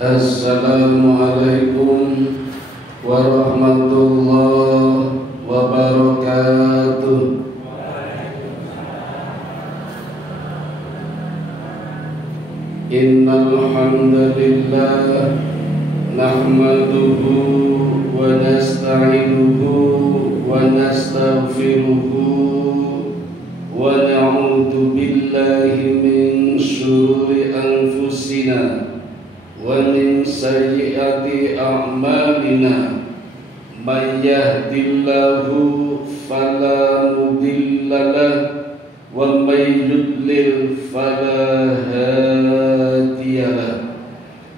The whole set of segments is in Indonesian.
Assalamualaikum warahmatullahi wabarakatuh. Innal hamdalillah nahmaduhu wa nasta'inuhu wa nastaghfiruhu wa na'udzu billahi min syururi anfusina wa min sayyiati a'malina. May yahdihillahu fala mudilla lahu wa may yudlil fala hadiya lahu.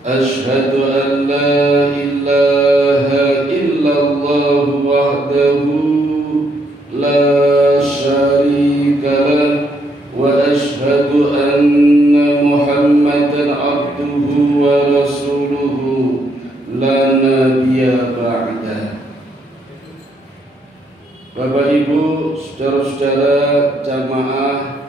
Asyhadu an la ilaha illallah wahdahu la syarika lahu wa asyhadu anna Muhammadan abduhu wa rasuluhu la nabiyya ba'dah. Bapak Ibu, saudara-saudara jamaah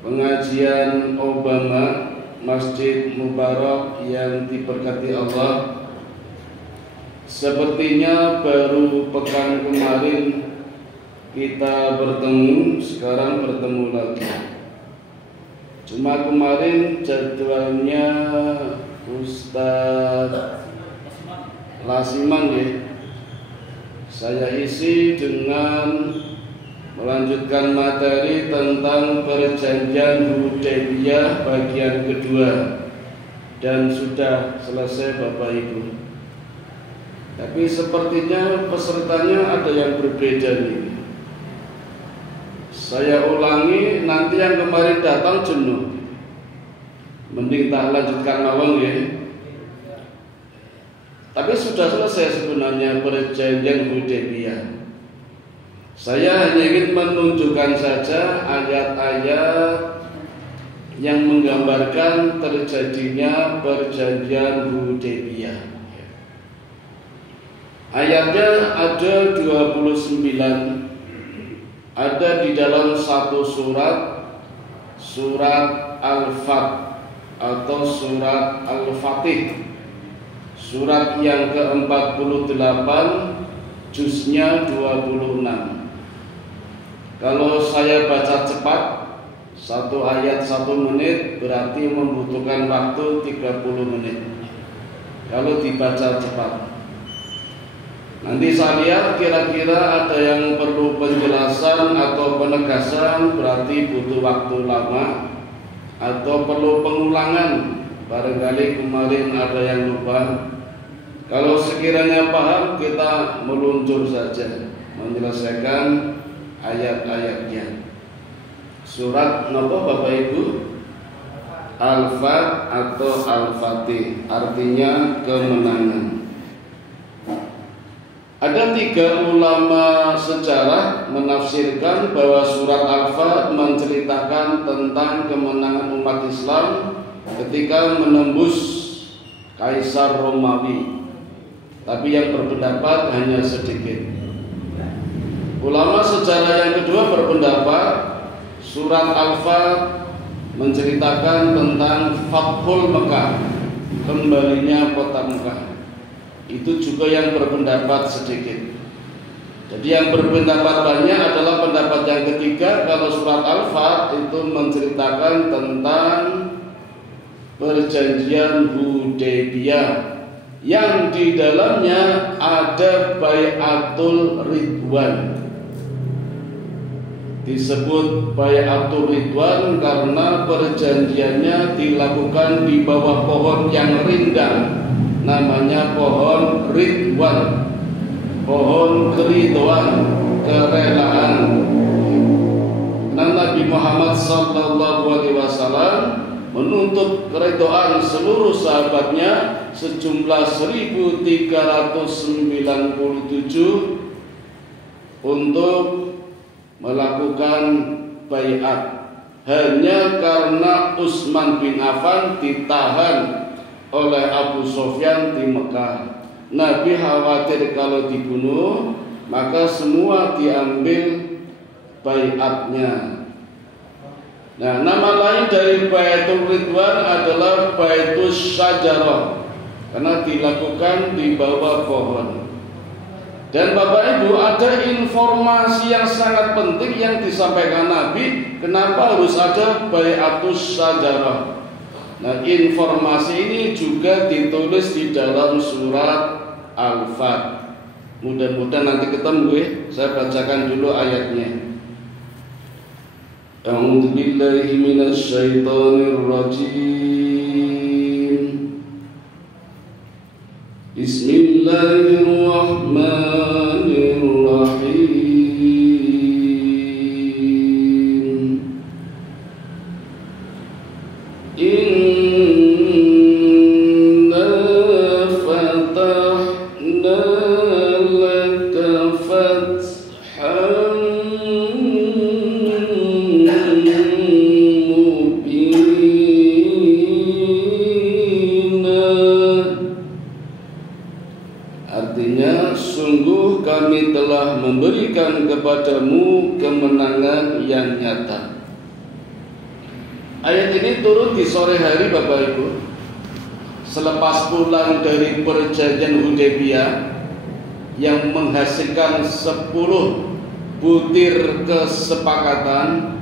pengajian Obama Masjid Mubarak yang diberkati Allah, sepertinya baru pekan kemarin kita bertemu, sekarang bertemu lagi. Cuma kemarin jadwalnya Ustadz Lasiman ya, saya isi dengan melanjutkan materi tentang perjanjian Hudaybiyah bagian kedua, dan sudah selesai Bapak Ibu. Tapi sepertinya pesertanya ada yang berbeda nih. Saya ulangi, nanti yang kemarin datang jenuh, mending tak lanjutkan mawon ya. Tapi sudah selesai sebenarnya perjanjian Hudaybiyah. Saya hanya ingin menunjukkan saja ayat-ayat yang menggambarkan terjadinya perjanjian Hudaybiyah. Ayatnya ada 29, ada di dalam satu surat, surat Al-Fat atau surat Al-Fatih, surat yang ke-48, juznya 26. Kalau saya baca cepat, satu ayat 1 menit berarti membutuhkan waktu 30 menit. Kalau dibaca cepat, nanti saya lihat kira-kira ada yang perlu penjelasan atau penegasan, berarti butuh waktu lama, atau perlu pengulangan, barangkali kemarin ada yang lupa. Kalau sekiranya paham, kita meluncur saja menyelesaikan ayat-ayatnya. Surat napa Bapak Ibu? Al-Fat atau Al-Fatih, artinya kemenangan. Ada 3 ulama sejarah menafsirkan bahwa surat Al-Fat menceritakan tentang kemenangan umat Islam ketika menembus Kaisar Romawi. Tapi yang berpendapat hanya sedikit. Ulama sejarah yang kedua berpendapat surat Al-Fat menceritakan tentang Fathul Mekah, kembalinya kota Mekah. Itu juga yang berpendapat sedikit. Jadi yang berpendapat banyak adalah pendapat yang ketiga, kalau surat Al-Fat itu menceritakan tentang perjanjian Hudaybiyah yang di dalamnya ada Bai'atul Ridwan. Disebut Bai'atul Ridwan karena perjanjiannya dilakukan di bawah pohon yang rindang, namanya pohon Ridwan, pohon keridhaan, kerelaan. Dan Nabi Muhammad SAW menuntut keridhaan seluruh sahabatnya sejumlah 1397 untuk melakukan baiat. Hanya karena Utsman bin Affan ditahan oleh Abu Sufyan di Mekah. Nabi khawatir kalau dibunuh, maka semua diambil baiatnya. Nah, nama lain dari Baitul Ridwan adalah Baitus Syajarah, karena dilakukan di bawah pohon. Dan Bapak Ibu, ada informasi yang sangat penting yang disampaikan Nabi, kenapa harus ada bai'atus syajarah. Nah, informasi ini juga ditulis di dalam surat Al-Fat. Mudah-mudahan nanti ketemu ya. Saya bacakan dulu ayatnya. A'udzu billahi minasy syaithanir rajim. Bismillahirrahmanirrahim. Inna fatahna laka fathan mubina. Artinya, sungguh kami telah memberikan kepadamu kemenangan yang nyata. Ayat ini turun di sore hari Bapak Ibu, selepas pulang dari perjanjian Hudaybiyah yang menghasilkan 10 butir kesepakatan,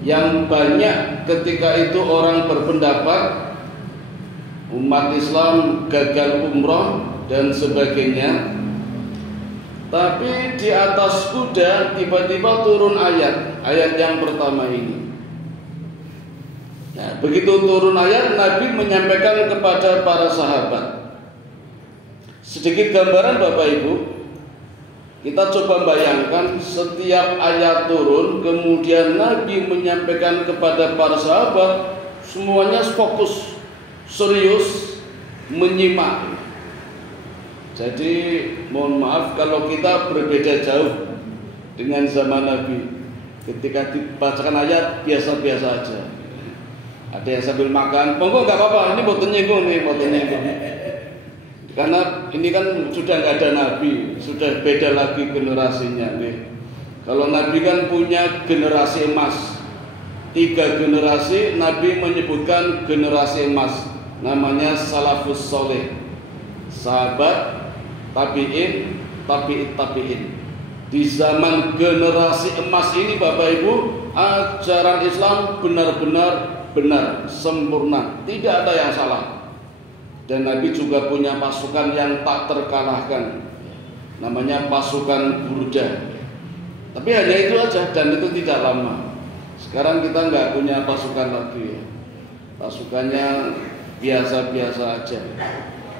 yang banyak ketika itu orang berpendapat umat Islam gagal umroh dan sebagainya. Tapi di atas kuda tiba-tiba turun ayat yang pertama ini. Nah, begitu turun ayat, Nabi menyampaikan kepada para sahabat. Sedikit gambaran Bapak Ibu, kita coba bayangkan setiap ayat turun, kemudian Nabi menyampaikan kepada para sahabat, semuanya fokus, serius, menyimak. Jadi mohon maaf kalau kita berbeda jauh dengan zaman Nabi. Ketika dibacakan ayat biasa-biasa aja. Ada yang sambil makan, monggo nggak apa-apa, ini boten nyinggung nih, boten nyinggung. Karena ini kan sudah nggak ada Nabi, sudah beda lagi generasinya nih. Kalau Nabi kan punya generasi emas, 3 generasi. Nabi menyebutkan generasi emas, namanya salafus soleh, sahabat, tabi'in, tabi'in. Di zaman generasi emas ini Bapak Ibu, ajaran Islam benar-benar benar, sempurna, tidak ada yang salah. Dan Nabi juga punya pasukan yang tak terkalahkan, namanya pasukan Burda. Tapi hanya itu aja, dan itu tidak lama. Sekarang kita nggak punya pasukan lagi, pasukannya biasa-biasa aja.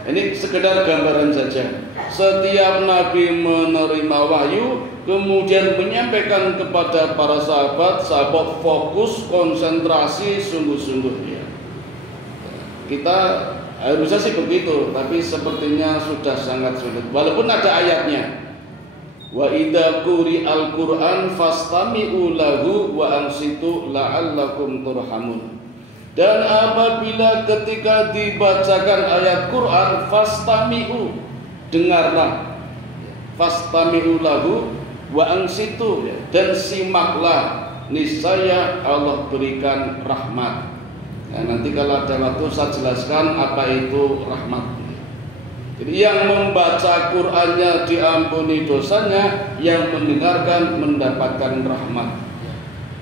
Ini sekedar gambaran saja. Setiap Nabi menerima wahyu, kemudian menyampaikan kepada para sahabat fokus, konsentrasi, sungguh-sungguh ya. Kita harusnya sih begitu, tapi sepertinya sudah sangat sulit. Walaupun ada ayatnya, wa idza quri'al Qur'an fastami'u lahu wa ansitu la'allakum turhamun. Dan apabila ketika dibacakan ayat Quran, fastami'u, dengarlah, fastami'u lahu wa ansitu, dan simaklah, niscaya Allah berikan rahmat. Nah, nanti kalau ada waktu saya jelaskan apa itu rahmat. Jadi yang membaca Qur'annya diampuni dosanya, yang mendengarkan mendapatkan rahmat.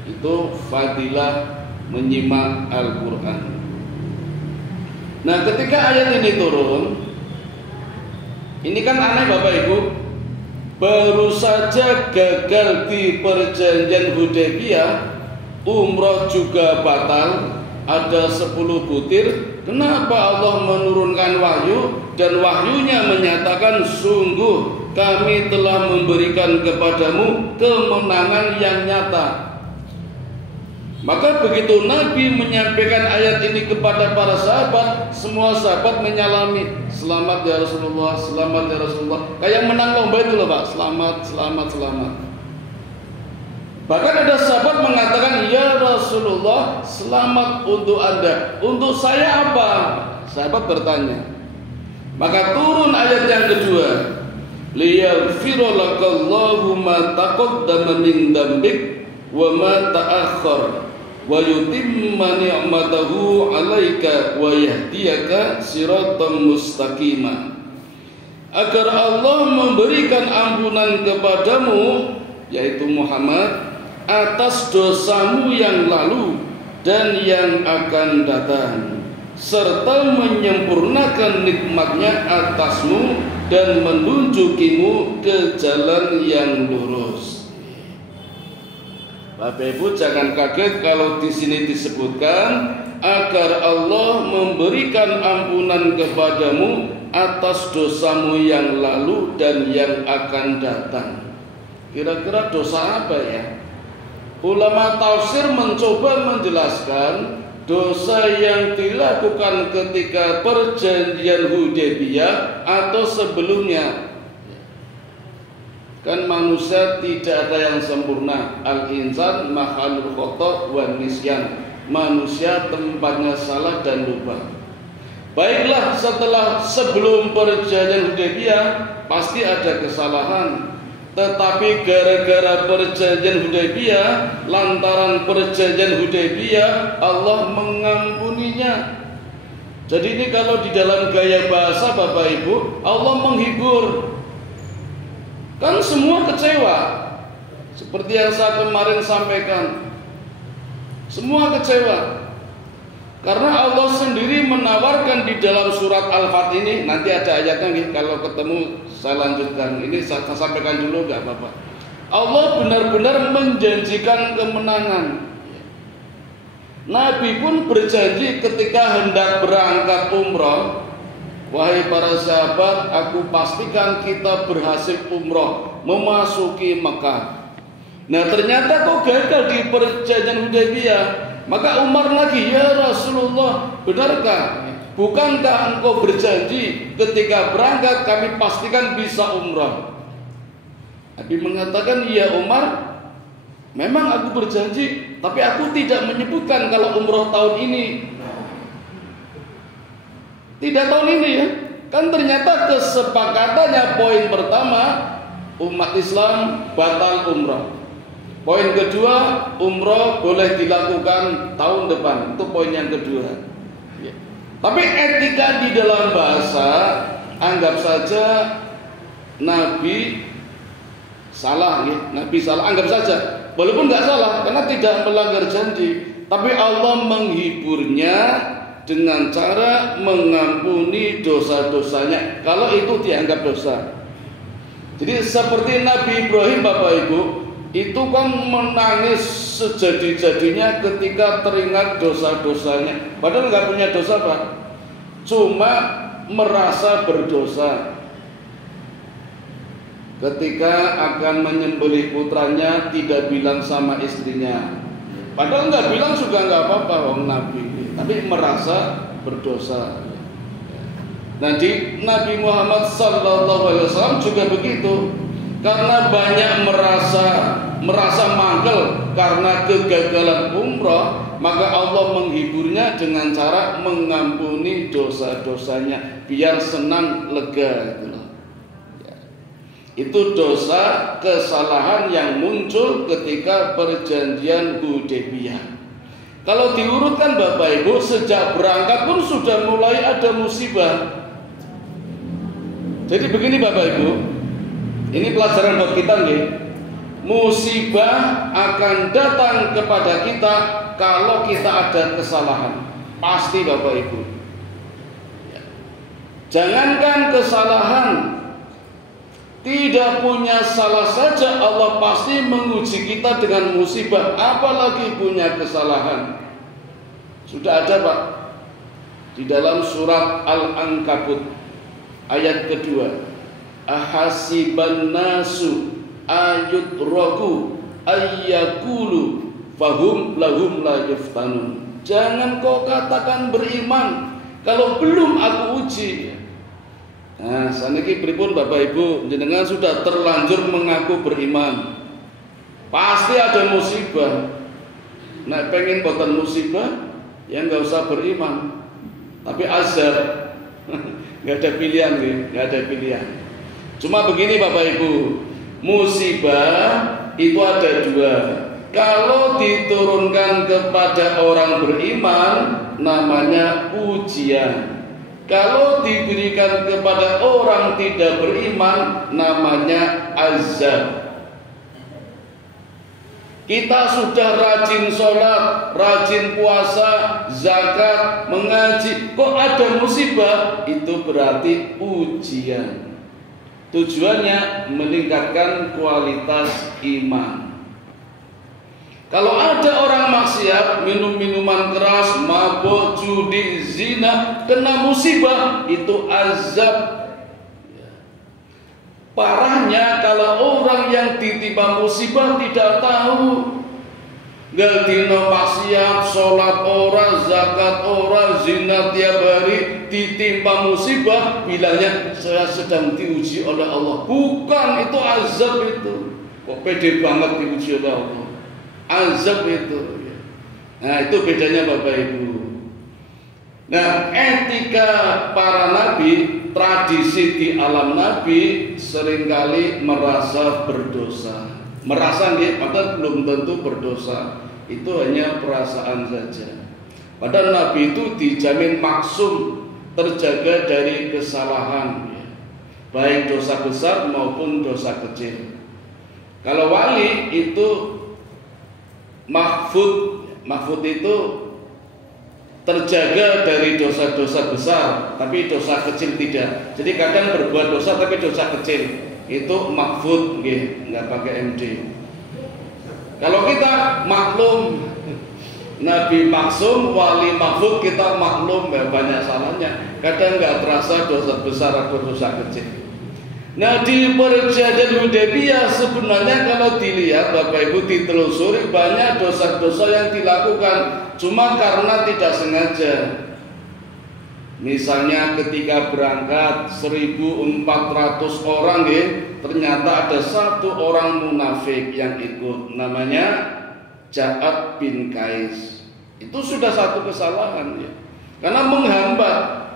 Itu fadilah menyimak Al-Quran. Nah, ketika ayat ini turun, ini kan aneh Bapak Ibu, baru saja gagal di perjanjian Hudaybiyah, umroh juga batal, ada 10 butir. Kenapa Allah menurunkan wahyu, dan wahyunya menyatakan, sungguh kami telah memberikan kepadamu kemenangan yang nyata. Maka begitu Nabi menyampaikan ayat ini kepada para sahabat, semua sahabat menyalami, selamat ya Rasulullah, selamat ya Rasulullah. Kayak menang lomba itu loh Pak, selamat, selamat, selamat. Bahkan ada sahabat mengatakan, ya Rasulullah, selamat untuk Anda, untuk saya apa? Sahabat bertanya. Maka turun ayat yang kedua, liyaghfira lakallahu ma taqaddama min dzambik wa ma ta'akhkhar wa yutimma ni'matahu 'alaika wa yahdiyaka siratan mustaqima. Agar Allah memberikan ampunan kepadamu, yaitu Muhammad, atas dosamu yang lalu dan yang akan datang, serta menyempurnakan nikmatnya atasmu dan menunjukimu ke jalan yang lurus. Bapak Ibu jangan kaget kalau di sini disebutkan agar Allah memberikan ampunan kepadamu atas dosamu yang lalu dan yang akan datang. Kira-kira dosa apa ya? Ulama tafsir mencoba menjelaskan dosa yang dilakukan ketika perjanjian Hudaybiyah atau sebelumnya. Kan manusia tidak ada yang sempurna. Al-insan makhluk khata' wa nisyan. Manusia tempatnya salah dan lupa. Baiklah, sebelum perjanjian Hudaybiyah pasti ada kesalahan. Tetapi gara-gara perjanjian Hudaybiyah, lantaran perjanjian Hudaybiyah, Allah mengampuninya. Jadi ini kalau di dalam gaya bahasa Bapak Ibu, Allah menghibur. Kan semua kecewa. Seperti yang saya kemarin sampaikan. Semua kecewa. Karena Allah sendiri menawarkan di dalam surat Al-Fat ini, nanti ada ayatnya nih, kalau ketemu saya lanjutkan. Ini saya sampaikan dulu enggak apa-apa. Allah benar-benar menjanjikan kemenangan. Nabi pun berjanji ketika hendak berangkat umrah, wahai para sahabat, aku pastikan kita berhasil umrah, memasuki Mekah. Nah ternyata kok gagal di perjanjian Hudaybiyah. Maka Umar lagi, ya Rasulullah, benarkah? Bukankah engkau berjanji ketika berangkat kami pastikan bisa umrah? Nabi mengatakan, ya Umar, memang aku berjanji, tapi aku tidak menyebutkan kalau umrah tahun ini. Tidak tahun ini ya. Kan ternyata kesepakatannya poin pertama, umat Islam batal umrah. Poin kedua, umrah boleh dilakukan tahun depan. Itu poin yang kedua. Ya. Tapi etika di dalam bahasa, anggap saja Nabi salah, ya. Nabi salah, anggap saja. Walaupun nggak salah, karena tidak melanggar janji. Tapi Allah menghiburnya dengan cara mengampuni dosa-dosanya. Kalau itu dianggap dosa. Jadi seperti Nabi Ibrahim, Bapak Ibu, itu kan menangis sejadi-jadinya ketika teringat dosa-dosanya. Padahal nggak punya dosa, Pak. Cuma merasa berdosa. Ketika akan menyembelih putranya tidak bilang sama istrinya. Padahal nggak bilang juga nggak apa-apa, wong Nabi. Tapi merasa berdosa. Nah di Nabi Muhammad SAW juga begitu. Karena banyak merasa mangkel karena kegagalan umrah, maka Allah menghiburnya dengan cara mengampuni dosa-dosanya biar senang lega. Itu dosa kesalahan yang muncul ketika perjanjian Hudaybiyah. Kalau diurutkan Bapak Ibu, sejak berangkat pun sudah mulai ada musibah. Jadi begini Bapak Ibu, ini pelajaran buat kita nih. Musibah akan datang kepada kita kalau kita ada kesalahan. Pasti Bapak Ibu. Jangankan kesalahan, tidak punya salah saja Allah pasti menguji kita dengan musibah, apalagi punya kesalahan. Sudah ada Pak di dalam surat Al-Ankabut ayat kedua. Ahasiban nasu ayutraku ayyakulu fahum lahum la yuftanun. Jangan kau katakan beriman kalau belum aku uji. Nah, saniki pripun Bapak Ibu, jenengan sudah terlanjur mengaku beriman. Pasti ada musibah. Nek pengen boten musibah, ya enggak usah beriman. Tapi azab. Enggak ada pilihan nih, enggak ada pilihan. Cuma begini Bapak Ibu, musibah itu ada dua. Kalau diturunkan kepada orang beriman namanya ujian. Kalau diberikan kepada orang tidak beriman namanya azab. Kita sudah rajin sholat, rajin puasa, zakat, mengaji, kok ada musibah? Itu berarti ujian. Tujuannya meningkatkan kualitas iman. Kalau ada orang maksiat, minum minuman keras, mabuk, judi, zina, kena musibah, itu azab. Parahnya kalau orang yang ditimpa musibah tidak tahu. Dino maksiat, sholat ora, zakat ora, zina tiap hari, ditimpa musibah, bilangnya saya sedang diuji oleh Allah. Bukan, itu azab itu. Kok pede banget diuji oleh Allah. Azab itu. Nah, itu bedanya Bapak Ibu. Nah, etika para nabi, tradisi di alam nabi seringkali merasa berdosa. Merasa nih, padahal belum tentu berdosa. Itu hanya perasaan saja. Padahal nabi itu dijamin maksum, terjaga dari kesalahan, baik dosa besar maupun dosa kecil. Kalau wali itu mahfud itu terjaga dari dosa-dosa besar, tapi dosa kecil tidak. Jadi kadang berbuat dosa tapi dosa kecil, itu mahfud, nggak pakai MD. Kalau kita maklum, Nabi maksum, wali mahfud, kita maklum, banyak salahnya. Kadang nggak terasa dosa besar atau dosa kecil. Nah, di perjanjian Hudaybiyah sebenarnya kalau dilihat Bapak Ibu ditelusuri banyak dosa-dosa yang dilakukan cuma karena tidak sengaja. Misalnya ketika berangkat 1.400 orang ternyata ada satu orang munafik yang ikut, namanya Ja'ad bin Qais. Itu sudah satu kesalahan karena menghambat.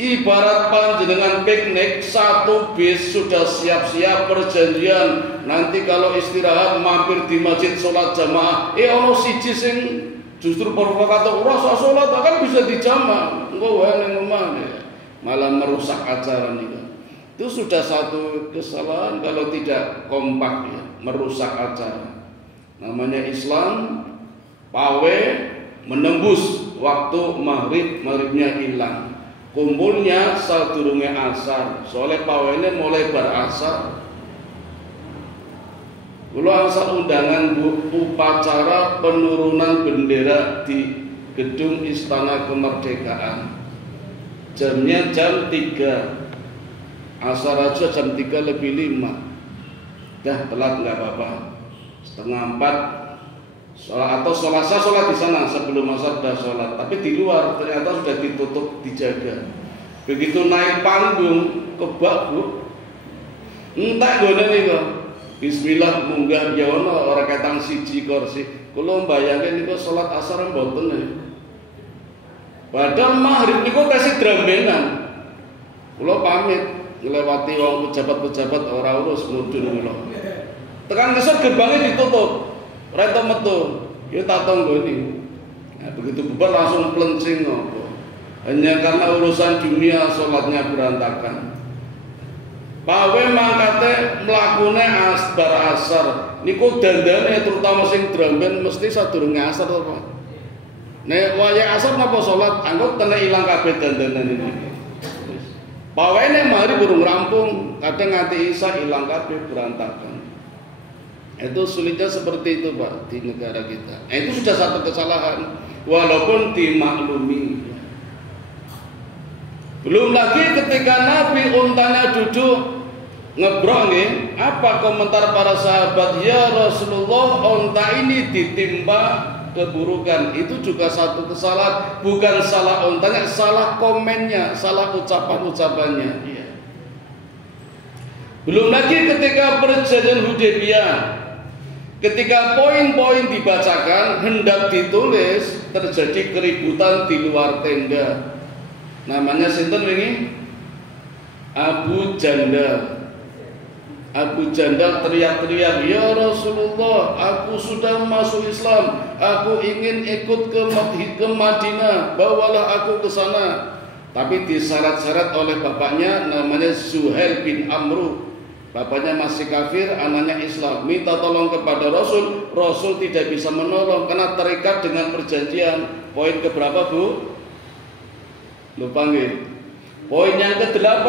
Ibarat panjenengan piknik, satu bis sudah siap-siap perjanjian. Nanti kalau istirahat mampir di masjid sholat jamaah. Ono siji sing justru provokator, rasa sholat akan bisa dijamaah. Enggak wae ngomong malah merusak acara nih. Itu sudah satu kesalahan kalau tidak kompak merusak acara. Namanya Islam, pawe menembus waktu maghribnya hilang. Kumpulnya sadurunge asar, soalnya pawene mulai berasar. Kula asal undangan upacara penurunan bendera di gedung Istana Kemerdekaan. Jamnya jam 3. Asar aja jam 3:05. Dah telat nggak apa-apa. 3:30 sholat atau sholat di sana sebelum asar sudah sholat, tapi di luar ternyata sudah ditutup dijaga. Begitu naik panggung kebak bu, entah gue nih kok. Bismillah munggah jawana orang katang siji kursi. Kalau bayangin itu sholat asar mboten nih. Padahal maghrib niku kasih drambenan. Kalau pamit ngelewati wong pejabat-pejabat orang urus mudun kula. Tekan kesel gerbangnya ditutup. Reta metu, ya tatong gini. Nah, begitu bubar langsung pelencing ngopo. Hanya karena urusan dunia sholatnya berantakan. Pawe mangkate mlakune bar asar. Niku dandane terutama sing dramben mesti sadurunge asar to, Pak. Nek wayah asar napa sholat, anggo tenek ilang kabeh dandanan ini. Pawene mari burung rampung, kadang nganti isya ilang kabeh berantakan. Itu sulitnya seperti itu Pak di negara kita. Itu sudah satu kesalahan walaupun dimaklumi. Belum lagi ketika Nabi untanya duduk ngebrok apa komentar para sahabat? Ya Rasulullah, unta ini ditimpa keburukan. Itu juga satu kesalahan, bukan salah untanya, salah komennya, salah ucapannya. Belum lagi ketika perjanjian Hudaybiyah, ketika poin-poin dibacakan hendak ditulis, terjadi keributan di luar tenda. Namanya sinten ini? Abu Jandal. Abu Jandal teriak-teriak, "Ya Rasulullah, aku sudah masuk Islam, aku ingin ikut ke Madinah, bawalah aku ke sana." Tapi disyarat-syarat oleh bapaknya, namanya Zuhail bin Amru. Bapaknya masih kafir, anaknya Islam. Minta tolong kepada Rasul, Rasul tidak bisa menolong karena terikat dengan perjanjian. Poin keberapa, Bu? Lupa nggih. Poin yang ke-8.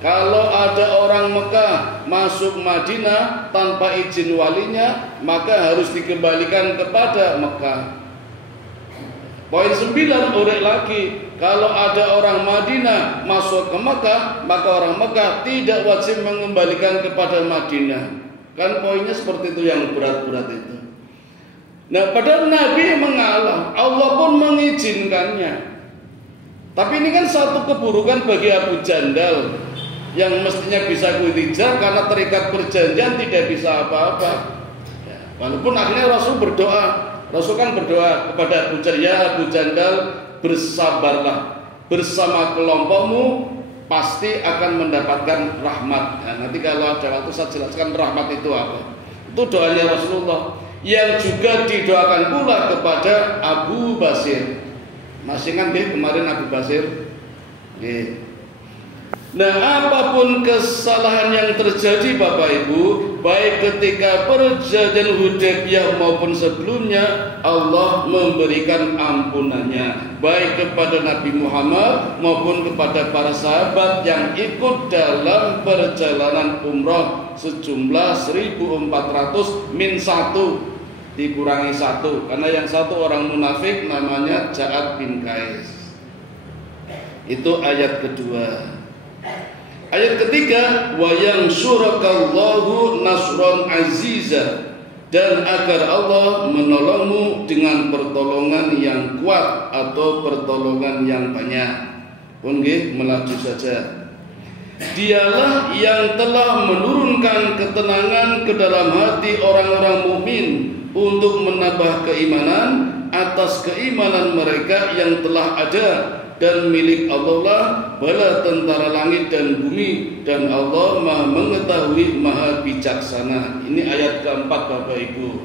Kalau ada orang Mekah masuk Madinah tanpa izin walinya, maka harus dikembalikan kepada Mekah. Poin 9 urek lagi. Kalau ada orang Madinah masuk ke Mekah, maka orang Mekah tidak wajib mengembalikan kepada Madinah. Kan poinnya seperti itu, yang berat-berat itu. Nah, padahal Nabi mengalah, Allah pun mengizinkannya. Tapi ini kan satu keburukan bagi Abu Jandal yang mestinya bisa hijrah karena terikat perjanjian, tidak bisa apa-apa. Ya, walaupun akhirnya Rasul berdoa, Rasul kan berdoa kepada Abu Jandal, "Ya Abu Jandal, bersabarlah, bersama kelompokmu pasti akan mendapatkan rahmat." Nah, nanti kalau ada waktu saya jelaskan rahmat itu apa. Itu doanya Rasulullah yang juga didoakan pula kepada Abu Basir. Masih kan kemarin Abu Basir? Nah, apapun kesalahan yang terjadi Bapak Ibu, baik ketika perjanjian Hudaybiyah maupun sebelumnya, Allah memberikan ampunannya, baik kepada Nabi Muhammad maupun kepada para sahabat yang ikut dalam perjalanan umrah sejumlah 1400 min 1, dikurangi 1 karena yang satu orang munafik namanya Ja'ad bin Qais. Itu ayat kedua. Ayat ketiga, wa yansyurakallahu nasran aziza, dan agar Allah menolongmu dengan pertolongan yang kuat atau pertolongan yang banyak. Pun nggih, melaju saja. Dialah yang telah menurunkan ketenangan ke dalam hati orang-orang mukmin untuk menambah keimanan atas keimanan mereka yang telah ada, dan milik Allah lah bala tentara langit dan bumi, dan Allah Maha mengetahui, Maha bijaksana. Ini ayat keempat Bapak Ibu.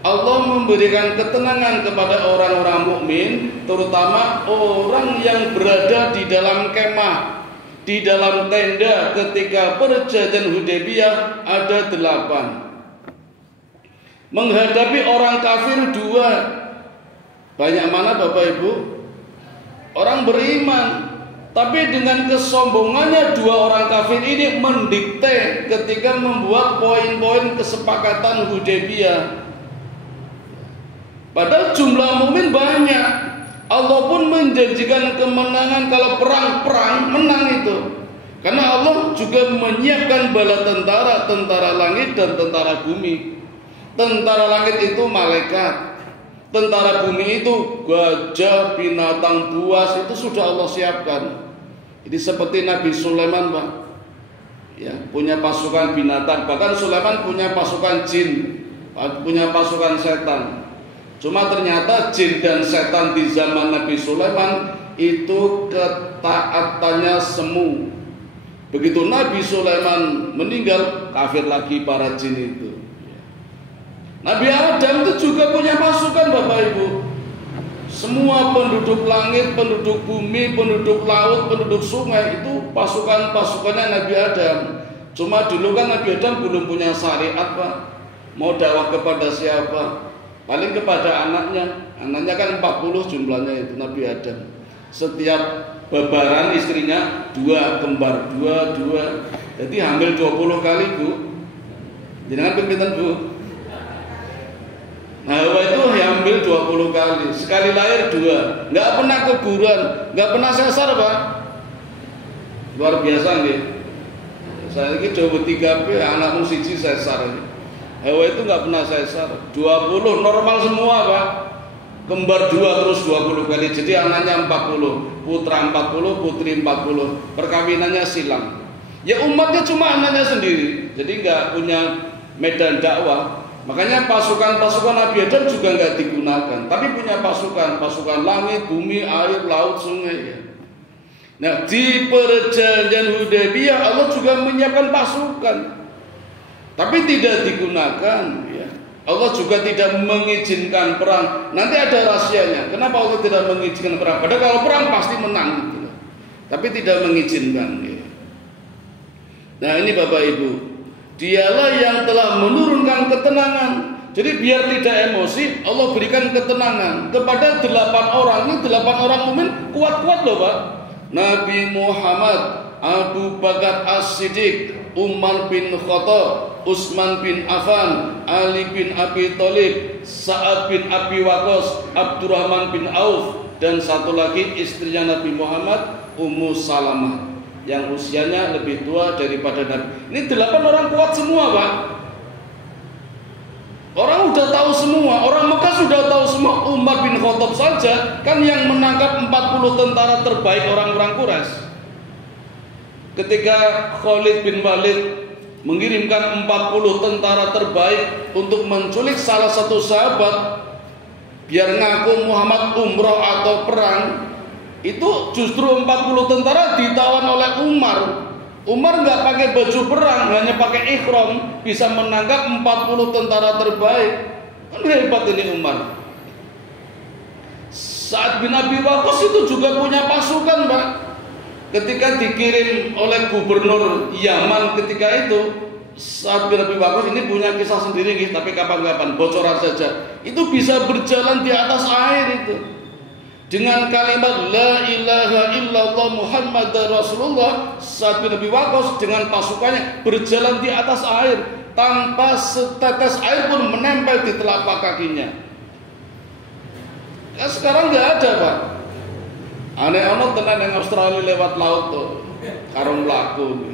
Allah memberikan ketenangan kepada orang-orang mukmin, terutama orang yang berada di dalam kemah, di dalam tenda ketika perjanjian Hudaybiyah ada 8. Menghadapi orang kafir 2. Banyak mana Bapak Ibu? Orang beriman, tapi dengan kesombongannya 2 orang kafir ini mendikte ketika membuat poin-poin kesepakatan Hudaybiyah. Padahal jumlah mukmin banyak. Allah pun menjanjikan kemenangan kalau perang menang itu. Karena Allah juga menyiapkan bala tentara, tentara langit dan tentara bumi. Tentara langit itu malaikat, tentara bumi itu gajah, binatang buas, itu sudah Allah siapkan. Ini seperti Nabi Sulaiman, Pak. Ya, punya pasukan binatang, bahkan Sulaiman punya pasukan jin, punya pasukan setan. Cuma ternyata jin dan setan di zaman Nabi Sulaiman itu ketaatannya semu. Begitu Nabi Sulaiman meninggal, kafir lagi para jin itu. Nabi Adam itu juga punya pasukan Bapak Ibu. Semua penduduk langit, penduduk bumi, penduduk laut, penduduk sungai itu pasukan-pasukannya Nabi Adam. Cuma dulu kan Nabi Adam belum punya syariat, Pak. Mau dakwah kepada siapa? Paling kepada anaknya. Anaknya kan 40 jumlahnya itu Nabi Adam. Setiap bebaran istrinya 2 kembar, 2. Jadi hamil 20 kali, Bu. Jangan pimpinan, Bu. Nah, Hawa itu hamil 20 kali, sekali lahir 2, nggak pernah keguguran, nggak pernah sesar, Pak. Luar biasa nih. Saya ini coba 3P, anakmu siji sesar. Hawa itu nggak pernah sesar, 20 normal semua, Pak. Kembar 2 terus 20 kali, jadi anaknya 40, putra 40, putri 40, perkawinannya silang. Ya umatnya cuma anaknya sendiri, jadi nggak punya medan dakwah. Makanya pasukan-pasukan Nabi Adam juga nggak digunakan, tapi punya pasukan langit, bumi, air, laut, sungai. Ya. Nah, di perjanjian Hudaybiyah Allah juga menyiapkan pasukan, tapi tidak digunakan. Ya. Allah juga tidak mengizinkan perang. Nanti ada rahasianya. Kenapa Allah tidak mengizinkan perang? Padahal kalau perang pasti menang, gitu. Tapi tidak mengizinkan. Ya. Nah, ini Bapak Ibu, dialah yang telah menurunkan ketenangan. Jadi biar tidak emosi, Allah berikan ketenangan kepada 8 orang. Ini 8 orang mukmin kuat-kuat loh Pak. Nabi Muhammad, Abu Bakar As-Siddiq, Umar bin Khattab, Utsman bin Affan, Ali bin Abi Thalib, Sa'ad bin Abi Waqqas, Abdurrahman bin Auf, dan satu lagi istrinya Nabi Muhammad, Ummu Salamah, yang usianya lebih tua daripada Nabi. Ini 8 orang kuat semua Pak. Orang udah tahu semua, orang Mekah sudah tahu semua. Umar bin Khattab saja kan yang menangkap 40 tentara terbaik orang-orang Quraisy. Ketika Khalid bin Walid mengirimkan 40 tentara terbaik untuk menculik salah satu sahabat biar ngaku Muhammad umroh atau perang, itu justru 40 tentara ditawan oleh Umar. Umar nggak pakai baju perang, hanya pakai ikhram, bisa menangkap 40 tentara terbaik. Kan hebat ini Umar. Sa'ad bin Abi Waqqas itu juga punya pasukan, Pak. Ketika dikirim oleh gubernur Yaman ketika itu, Sa'ad bin Abi Waqqas ini punya kisah sendiri, tapi kapan-kapan bocoran saja. Itu bisa berjalan di atas air itu. Dengan kalimat La ilaha illallah Muhammadar Rasulullah, Sa'ad bin Abi Waqqas dengan pasukannya berjalan di atas air tanpa setetes air pun menempel di telapak kakinya. Ya, sekarang nggak ada Pak. Aneh-aneh tenan yang Australia lewat laut tuh, karung laku,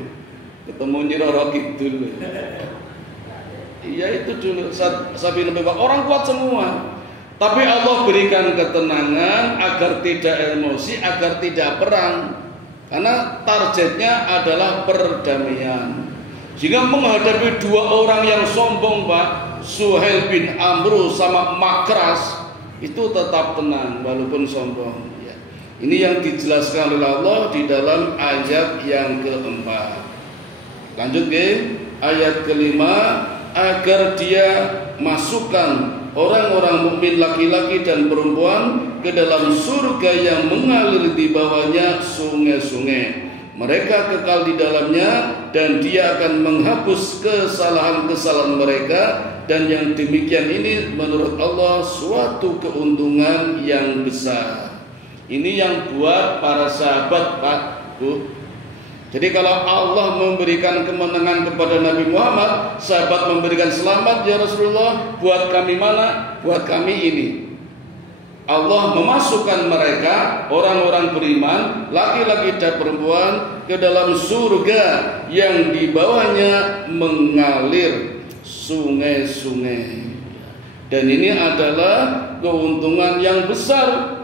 ketemu Nyi Roro Kidul. Iya itu dulu Sa'ad bin Abi Waqqas, orang kuat semua. Tapi Allah berikan ketenangan agar tidak emosi, agar tidak perang. Karena targetnya adalah perdamaian. Jika menghadapi 2 orang yang sombong Pak, Suhail bin Amru sama Makras, itu tetap tenang walaupun sombong. Ya. Ini yang dijelaskan oleh Allah di dalam ayat yang keempat. Lanjut ke ayat kelima, agar dia masukkan orang-orang mukmin laki-laki dan perempuan ke dalam surga yang mengalir di bawahnya sungai-sungai. Mereka kekal di dalamnya dan dia akan menghapus kesalahan-kesalahan mereka, dan yang demikian ini menurut Allah suatu keuntungan yang besar. Ini yang buat para sahabat Pak Bu. Jadi kalau Allah memberikan kemenangan kepada Nabi Muhammad, sahabat memberikan selamat ya Rasulullah, buat kami mana? Buat kami ini. Allah memasukkan mereka, orang-orang beriman, laki-laki dan perempuan, ke dalam surga yang di bawahnya mengalir sungai-sungai. Dan ini adalah keuntungan yang besar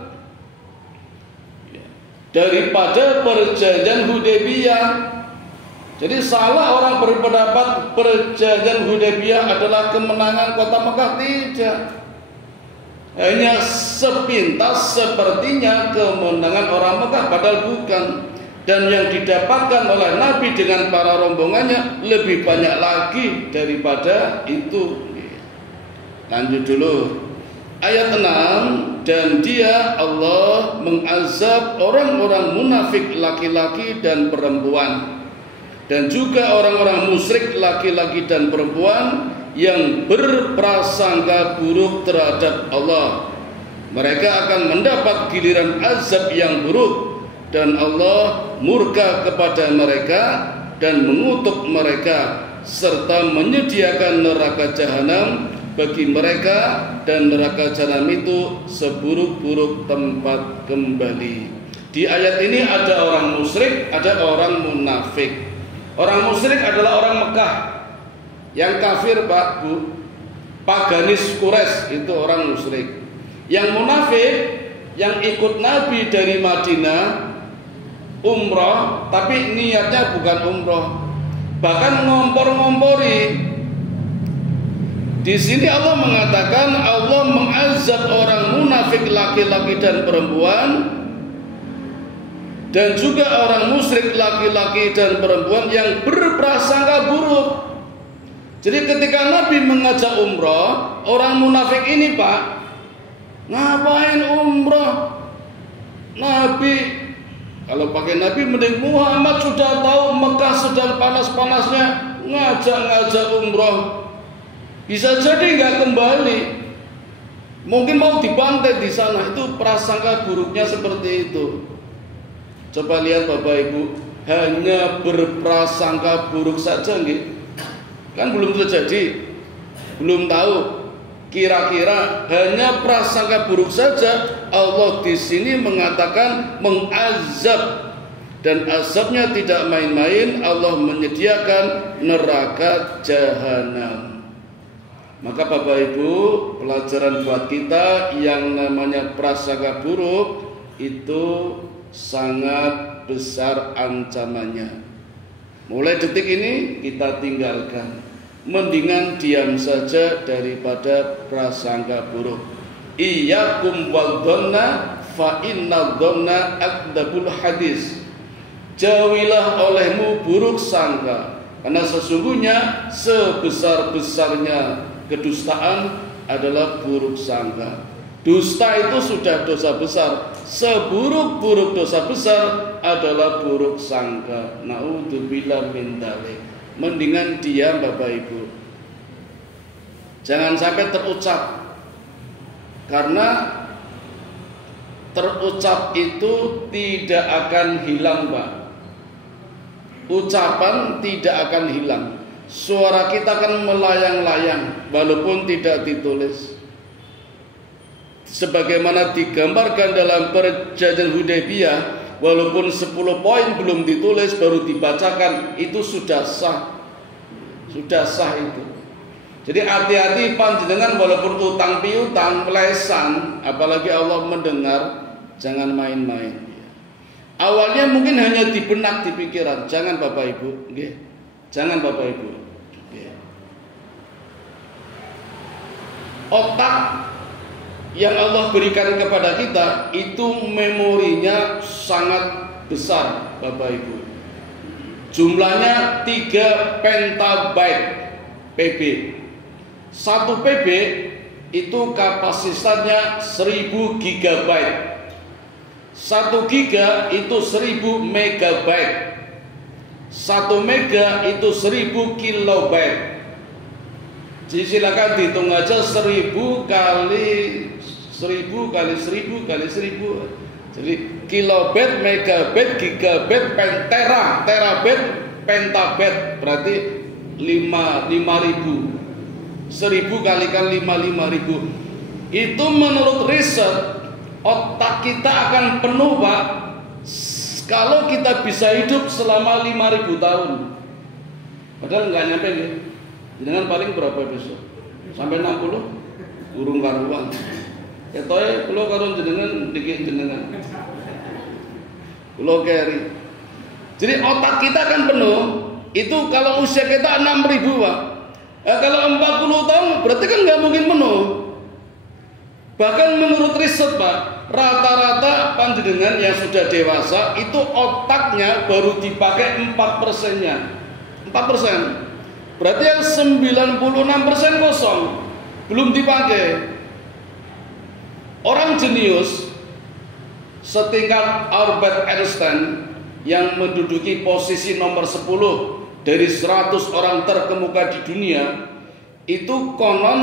daripada perjanjian Hudaybiyah. Jadi salah orang berpendapat perjanjian Hudaybiyah adalah kemenangan kota Mekah. Tidak. Hanya sepintas sepertinya kemenangan orang Mekah, padahal bukan. Dan yang didapatkan oleh Nabi dengan para rombongannya lebih banyak lagi daripada itu. Lanjut dulu. Ayat 6, dan dia Allah mengazab orang-orang munafik laki-laki dan perempuan, dan juga orang-orang musyrik laki-laki dan perempuan yang berprasangka buruk terhadap Allah. Mereka akan mendapat giliran azab yang buruk, dan Allah murka kepada mereka dan mengutuk mereka, serta menyediakan neraka jahanam bagi mereka, dan neraka jahanam itu seburuk-buruk tempat kembali. Di ayat ini ada orang musyrik, ada orang munafik. Orang musyrik adalah orang Mekah yang kafir Pak Bu, paganis Quraisy, itu orang musyrik. Yang munafik yang ikut Nabi dari Madinah umroh, tapi niatnya bukan umroh, bahkan ngompor-ngompori. Di sini Allah mengatakan Allah mengazab orang munafik laki-laki dan perempuan dan juga orang musyrik laki-laki dan perempuan yang berprasangka buruk. Jadi ketika Nabi mengajak umrah, orang munafik ini, Pak, ngapain umrah? Nabi, kalau pakai Nabi mending Muhammad sudah tahu Mekah sedang panas-panasnya, ngajak-ngajak umrah. Bisa jadi nggak kembali, mungkin mau dibantai di sana. Itu prasangka buruknya seperti itu. Coba lihat Bapak Ibu, hanya berprasangka buruk saja, nggih. Kan belum terjadi, belum tahu. Kira-kira hanya prasangka buruk saja, Allah di sini mengatakan mengazab, dan azabnya tidak main-main. Allah menyediakan neraka jahanam. Maka Bapak Ibu, pelajaran buat kita, yang namanya prasangka buruk itu sangat besar ancamannya. Mulai detik ini kita tinggalkan. Mendingan diam saja daripada prasangka buruk. Iyyakum wadhanna fa inna dhanna akdzabul hadis. Jauhilah olehmu buruk sangka, karena sesungguhnya sebesar-besarnya kedustaan adalah buruk sangka. Dusta itu sudah dosa besar, seburuk-buruk dosa besar adalah buruk sangka. Naudzubillah min dzalik. Mendingan diam Bapak Ibu. Jangan sampai terucap, karena terucap itu tidak akan hilang, Pak. Ucapan tidak akan hilang. Suara kita akan melayang-layang walaupun tidak ditulis. Sebagaimana digambarkan dalam perjanjian Hudaybiyah, walaupun 10 poin belum ditulis baru dibacakan, itu sudah sah. Sudah sah itu. Jadi hati-hati panjenengan, walaupun utang piutang, melesan, apalagi Allah mendengar, jangan main-main. Awalnya mungkin hanya di benak, di pikiran, jangan Bapak Ibu, nggih. Jangan Bapak Ibu. Nggih. Otak yang Allah berikan kepada kita itu memorinya sangat besar Bapak Ibu. Jumlahnya 3 petabyte PB. 1 PB itu kapasitasnya 1000 GB. 1 giga itu 1000 megabyte. 1 mega itu 1000 kilobyte. Jadi silakan dihitung aja 1000 kali 1000 kali 1000 kali 1000. Jadi kilobit, megabit, gigabit, terabit, pentabit, berarti 5.000. 1000 kalikan 5.000. Itu menurut riset, otak kita akan penuh, Pak, kalau kita bisa hidup selama 5.000 tahun. Padahal nggak nyampe ya. Dengan paling berapa besok? Sampai 60? Urung karuan. Ketoke kula karo jenengan dikit jenengan. Kula keri. Jadi otak kita akan penuh. Itu kalau usia kita 6.000, Pak. Kalau 40 tahun berarti kan nggak mungkin penuh. Bahkan menurut riset, Pak, rata-rata panjenengan yang sudah dewasa itu otaknya baru dipakai 4%-nya. 4%. Berarti yang 96% kosong, belum dipakai. Orang jenius setingkat Albert Einstein yang menduduki posisi nomor 10 dari 100 orang terkemuka di dunia, itu konon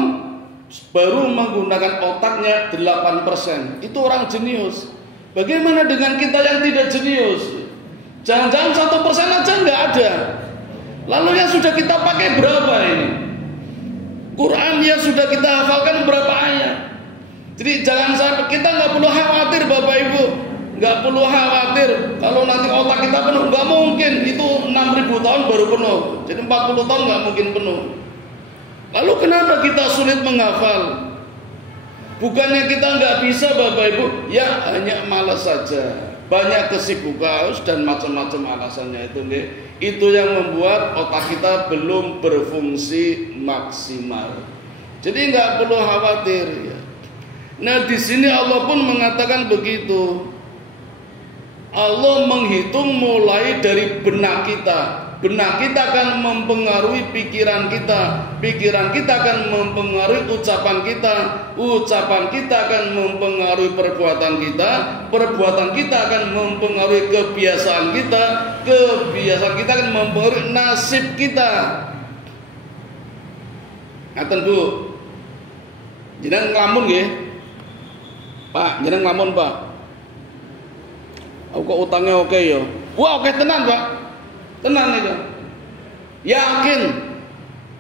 baru menggunakan otaknya 8%. Itu orang jenius. Bagaimana dengan kita yang tidak jenius? Jangan-jangan 1% aja nggak ada. Lalu yang sudah kita pakai berapa ini? Quran yang sudah kita hafalkan berapa ayat? Jadi jangan sampai, kita nggak perlu khawatir Bapak Ibu, nggak perlu khawatir kalau nanti otak kita penuh, nggak mungkin. Itu 6.000 tahun baru penuh. Jadi 40 tahun nggak mungkin penuh. Lalu kenapa kita sulit menghafal? Bukannya kita nggak bisa Bapak Ibu, ya hanya malas saja. Banyak kesibukan dan macam-macam alasannya itu nih. Itu yang membuat otak kita belum berfungsi maksimal. Jadi nggak perlu khawatir ya. Nah di sini Allah pun mengatakan begitu. Allah menghitung mulai dari benak kita. Benak kita akan mempengaruhi pikiran kita. Pikiran kita akan mempengaruhi ucapan kita. Ucapan kita akan mempengaruhi perbuatan kita. Perbuatan kita akan mempengaruhi kebiasaan kita. Kebiasaan kita akan mempengaruhi nasib kita. Ngaten Bu. Jenengan nglamun nggih? Pak, jenengan nglamun, Pak. Aku kok utangnya oke ya. Wah, oke tenan, Pak. Tenan itu. Yakin.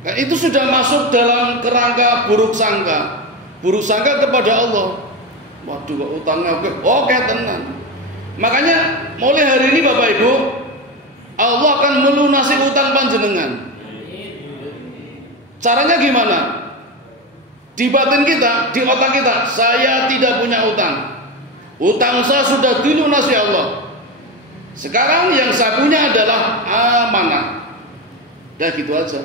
Kan itu sudah masuk dalam kerangka buruk sangka. Buruk sangka kepada Allah. Waduh, kok utangnya oke tenan. Makanya mulai hari ini Bapak Ibu, Allah akan melunasi utang panjenengan. Caranya gimana? Di batin kita, di otak kita, saya tidak punya utang. Utang saya sudah dilunasi Allah. Sekarang yang saya punya adalah amanah. Ya gitu aja.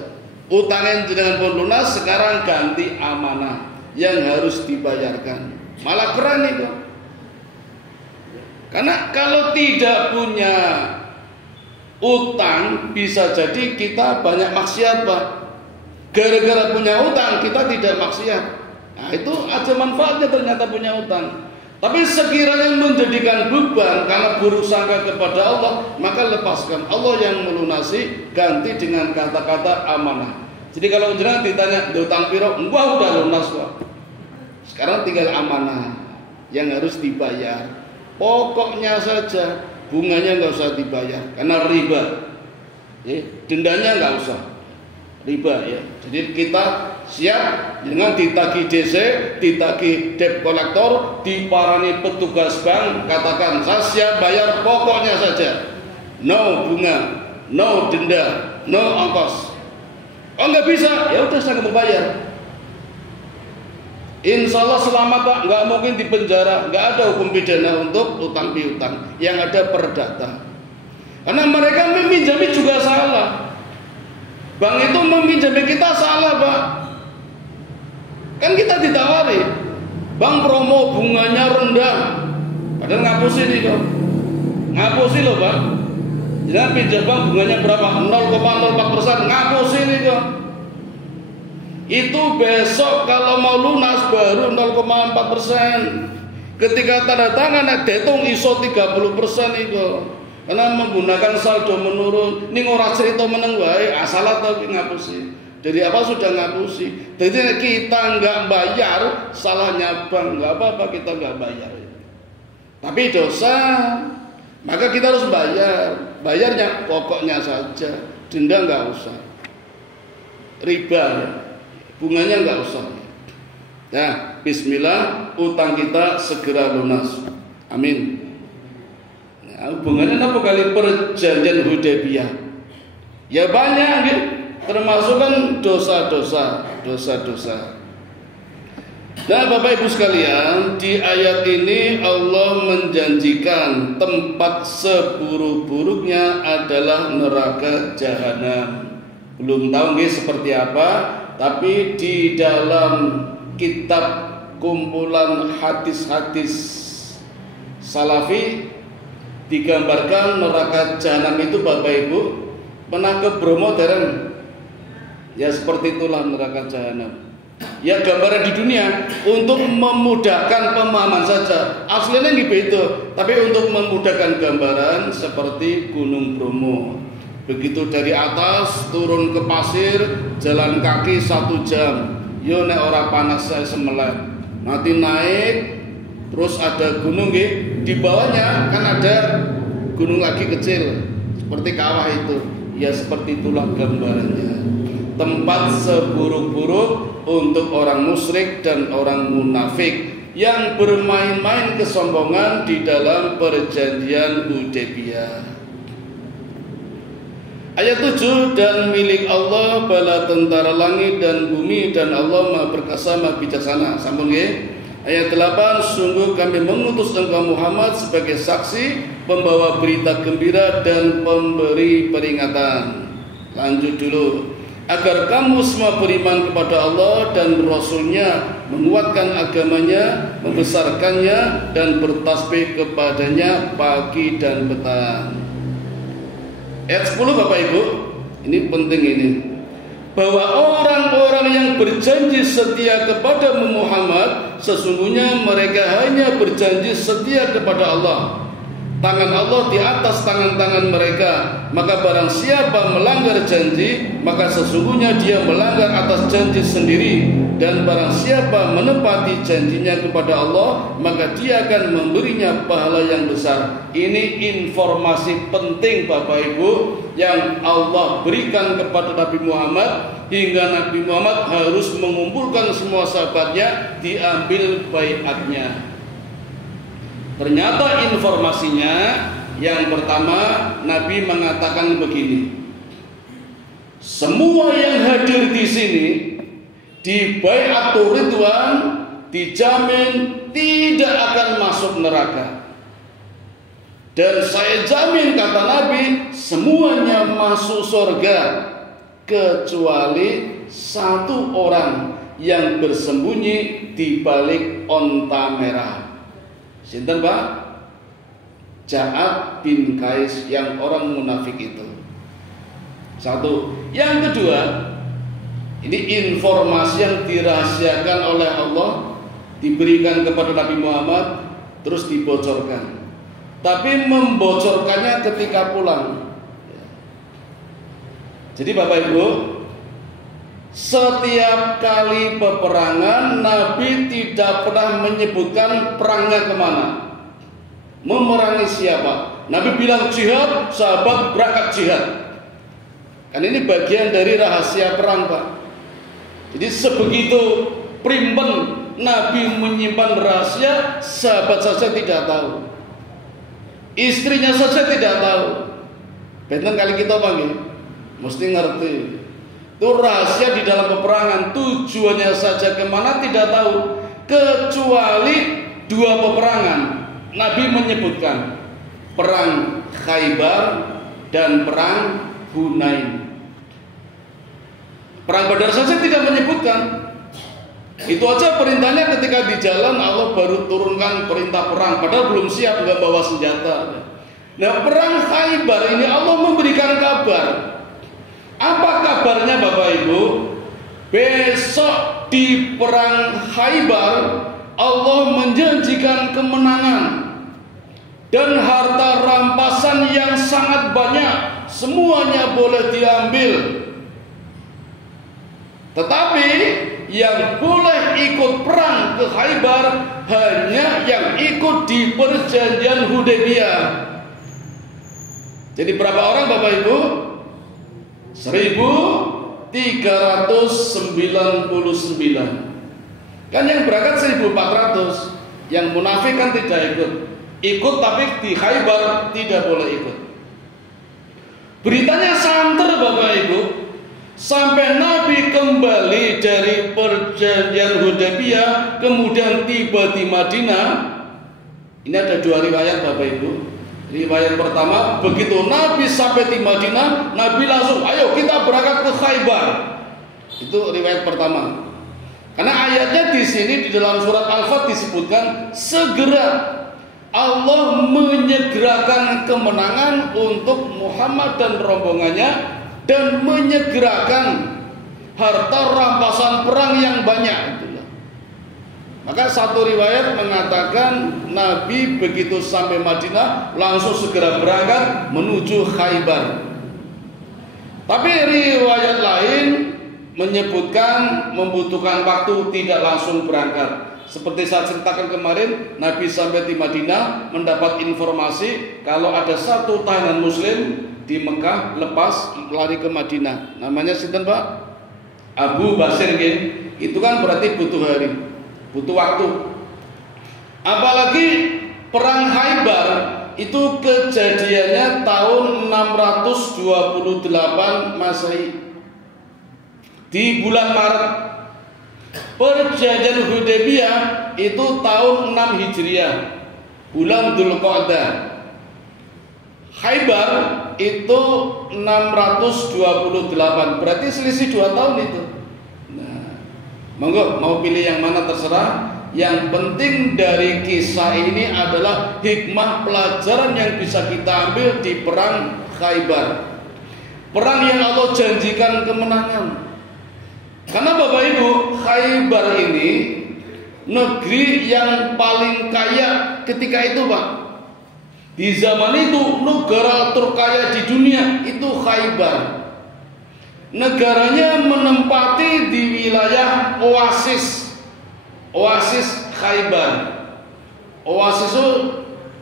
Utang yang dengan pun lunas, sekarang ganti amanah yang harus dibayarkan. Malah keren itu. Karena kalau tidak punya utang, bisa jadi kita banyak maksiat, Pak. Gara-gara punya utang kita tidak maksiat. Nah itu ada manfaatnya ternyata punya utang. Tapi sekiranya menjadikan beban karena buruk sangka kepada Allah, maka lepaskan. Allah yang melunasi, ganti dengan kata-kata amanah. Jadi kalau jenengan ditanya utang piro, wah udah lunas Pak. Sekarang tinggal amanah yang harus dibayar. Pokoknya saja, bunganya nggak usah dibayar karena riba. Dendanya nggak usah. Riba ya. Jadi kita siap dengan ditagih DC, ditagih debt collector, diparani petugas bank, katakan saya siap bayar pokoknya saja. No bunga, no denda, no ongkos. Oh nggak bisa, ya udah saya nggak mau bayar. Insya Allah selamat Pak, nggak mungkin di penjara, nggak ada hukum pidana untuk utang piutang, yang ada perdata. Karena mereka meminjami juga salah. Bank itu meminjami kita salah Pak. Kan kita ditawari bank promo bunganya rendah, padahal ngapusin nih kok. Ngapusin loh Pak. Jangan pinjam bank bunganya berapa? 0,04%. Ngapusin nih kok. Itu besok kalau mau lunas baru 0,4%. Ketika tanda tangan dihitung iso 30% itu. Karena menggunakan saldo menurun, ini ora cerita meneng wae, asal tapi ngapusi. Dari apa sudah ngapusi. Jadi kita nggak bayar, salahnya bank, nggak apa-apa kita nggak bayar. Tapi dosa, maka kita harus bayar. Bayarnya pokoknya saja, denda nggak usah. Riba, bunganya nggak usah. Ya, Bismillah, utang kita segera lunas. Amin. Hubungannya apa kali perjanjian Hudaybiyah? Ya banyak gitu. Termasuk kan dosa-dosa. Nah Bapak Ibu sekalian, di ayat ini Allah menjanjikan tempat seburuk-buruknya adalah neraka jahanam. Belum tahu nih seperti apa, tapi di dalam kitab kumpulan hadis-hadis salafi digambarkan neraka jahanam itu Bapak Ibu pernah ke Bromo dereng? Ya seperti itulah neraka jahanam. Ya gambaran di dunia untuk memudahkan pemahaman saja. Aslinya gitu, tapi untuk memudahkan gambaran seperti Gunung Bromo. Begitu dari atas turun ke pasir, jalan kaki 1 jam. Yo nek ora panas saya semelet. Nanti naik terus ada gunung di bawahnya kan ada gunung lagi kecil seperti kawah itu. Ya seperti itulah gambarannya. Tempat seburuk-buruk untuk orang musyrik dan orang munafik yang bermain-main kesombongan di dalam perjanjian Hudaybiyah. Ayat 7, dan milik Allah bala tentara langit dan bumi dan Allah Maha Perkasa Maha Bijaksana. Sambung nggih. Ayat 8, sungguh kami mengutus engkau Muhammad sebagai saksi, pembawa berita gembira dan pemberi peringatan. Lanjut dulu. Agar kamu semua beriman kepada Allah dan Rasulnya menguatkan agamanya, membesarkannya, dan bertasbih kepadanya pagi dan petang. Ayat 10 Bapak Ibu, ini penting ini, bahwa orang-orang yang berjanji setia kepada Muhammad, sesungguhnya mereka hanya berjanji setia kepada Allah. Tangan Allah di atas tangan-tangan mereka. Maka barang siapa melanggar janji, maka sesungguhnya dia melanggar atas janji sendiri. Dan barang siapa menepati janjinya kepada Allah, maka dia akan memberinya pahala yang besar. Ini informasi penting Bapak Ibu yang Allah berikan kepada Nabi Muhammad, hingga Nabi Muhammad harus mengumpulkan semua sahabatnya, diambil baiatnya. Ternyata informasinya yang pertama, Nabi mengatakan begini: semua yang hadir di sini di Baiatur Ridwan dijamin tidak akan masuk neraka. Dan saya jamin, kata Nabi, semuanya masuk surga kecuali satu orang yang bersembunyi di balik onta merah. Sinten Pak? Ja'ad bin Qais, yang orang munafik itu. Satu. Yang kedua, ini informasi yang dirahasiakan oleh Allah, diberikan kepada Nabi Muhammad, terus dibocorkan. Tapi membocorkannya ketika pulang. Jadi Bapak Ibu, setiap kali peperangan Nabi tidak pernah menyebutkan perangnya kemana, memerangi siapa. Nabi bilang jihad, sahabat berangkat jihad. Kan ini bagian dari rahasia perang Pak. Jadi sebegitu primpen Nabi menyimpan rahasia, sahabat saja tidak tahu, istrinya saja tidak tahu. Benteng kali kita panggil, mesti ngerti. Itu rahasia di dalam peperangan, tujuannya saja kemana tidak tahu. Kecuali dua peperangan Nabi menyebutkan, perang Khaybar dan perang Hunain. Perang Badar saja tidak menyebutkan. Itu aja perintahnya ketika di jalan Allah baru turunkan perintah perang, padahal belum siap, nggak bawa senjata. Nah, perang Khaybar ini Allah memberikan kabar. Apa kabarnya Bapak Ibu? Besok di perang Khaybar Allah menjanjikan kemenangan dan harta rampasan yang sangat banyak, semuanya boleh diambil. Tetapi yang boleh ikut perang ke Khaybar hanya yang ikut di perjanjian Hudaybiyah. Jadi berapa orang Bapak Ibu? 1399. Kan yang berangkat 1400. Yang munafik kan tidak ikut. Ikut tapi di Khaybar tidak boleh ikut. Beritanya santer Bapak Ibu, sampai Nabi kembali dari perjanjian Hudaybiyah, kemudian tiba di Madinah. Ini ada dua riwayat Bapak Ibu. Riwayat pertama, begitu Nabi sampai di Madinah, Nabi langsung, ayo kita berangkat ke Khaybar. Itu riwayat pertama. Karena ayatnya di sini di dalam surat Al-Fat disebutkan segera. Allah menyegerakan kemenangan untuk Muhammad dan rombongannya, dan menyegerakan harta rampasan perang yang banyak. Maka satu riwayat mengatakan Nabi begitu sampai Madinah langsung segera berangkat menuju Khaybar. Tapi riwayat lain menyebutkan membutuhkan waktu, tidak langsung berangkat. Seperti saya ceritakan kemarin, Nabi sampai di Madinah mendapat informasi kalau ada satu tahanan Muslim di Mekah lepas lari ke Madinah. Namanya sinten Pak? Abu Basir. Itu kan berarti butuh hari, butuh waktu. Apalagi perang Khaybar itu kejadiannya tahun 628 Masehi, di bulan Maret. Perjanjian Hudaybiyah itu tahun 6 Hijriah, bulan Dzulqa'dah. Khaybar itu 628, berarti selisih 2 tahun itu. Nah, Monggo mau pilih yang mana terserah. Yang penting dari kisah ini adalah hikmah pelajaran yang bisa kita ambil di perang Khaybar. Perang yang Allah janjikan kemenangan. Karena Bapak Ibu, Khaybar ini negeri yang paling kaya ketika itu, Pak. Di zaman itu negara terkaya di dunia itu Khaybar. Negaranya menempati di wilayah Oasis Khaybar. Oasis itu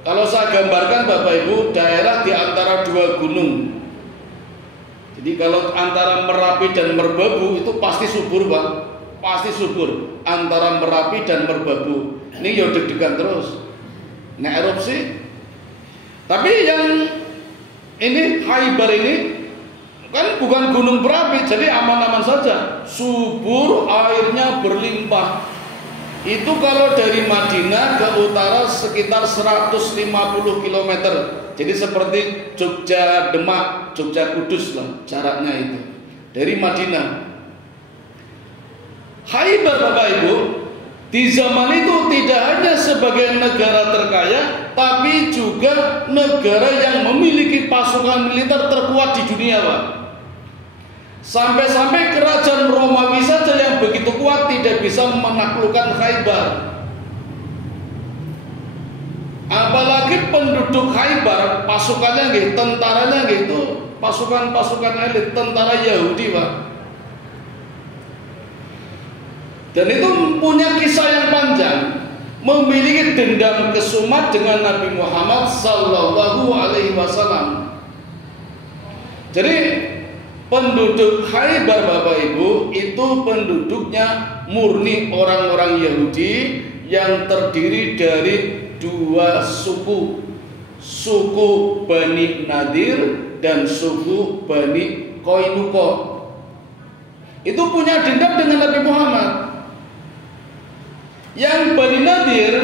kalau saya gambarkan Bapak Ibu, daerah di antara dua gunung. Jadi kalau antara Merapi dan Merbabu itu pasti subur, Pak. Pasti subur antara Merapi dan Merbabu. Ini ya deg-degan terus. Nek erupsi. Tapi yang ini Khaybar ini kan bukan gunung berapi, jadi aman-aman saja. Subur, airnya berlimpah. Itu kalau dari Madinah ke utara sekitar 150 km. Jadi seperti Jogja Demak, Jogja Kudus lah jaraknya itu. Dari Madinah. Khaybar Bapak Ibu, di zaman itu tidak hanya sebagai negara terkaya, tapi juga negara yang memiliki pasukan militer terkuat di dunia, Pak. Sampai-sampai kerajaan Romawi saja yang begitu kuat tidak bisa menaklukkan Khaybar. Apalagi penduduk Khaybar, pasukannya gitu, tentaranya gitu, pasukan-pasukan elit, tentara Yahudi, Pak. Dan itu punya kisah yang panjang, memiliki dendam kesumat dengan Nabi Muhammad Sallallahu Alaihi Wasallam. Jadi penduduk Khaybar Bapak Ibu itu penduduknya murni orang-orang Yahudi yang terdiri dari dua suku, suku Bani Nadir dan suku Bani Qainuqa. Itu punya dendam dengan Nabi Muhammad. Yang Bani Nadir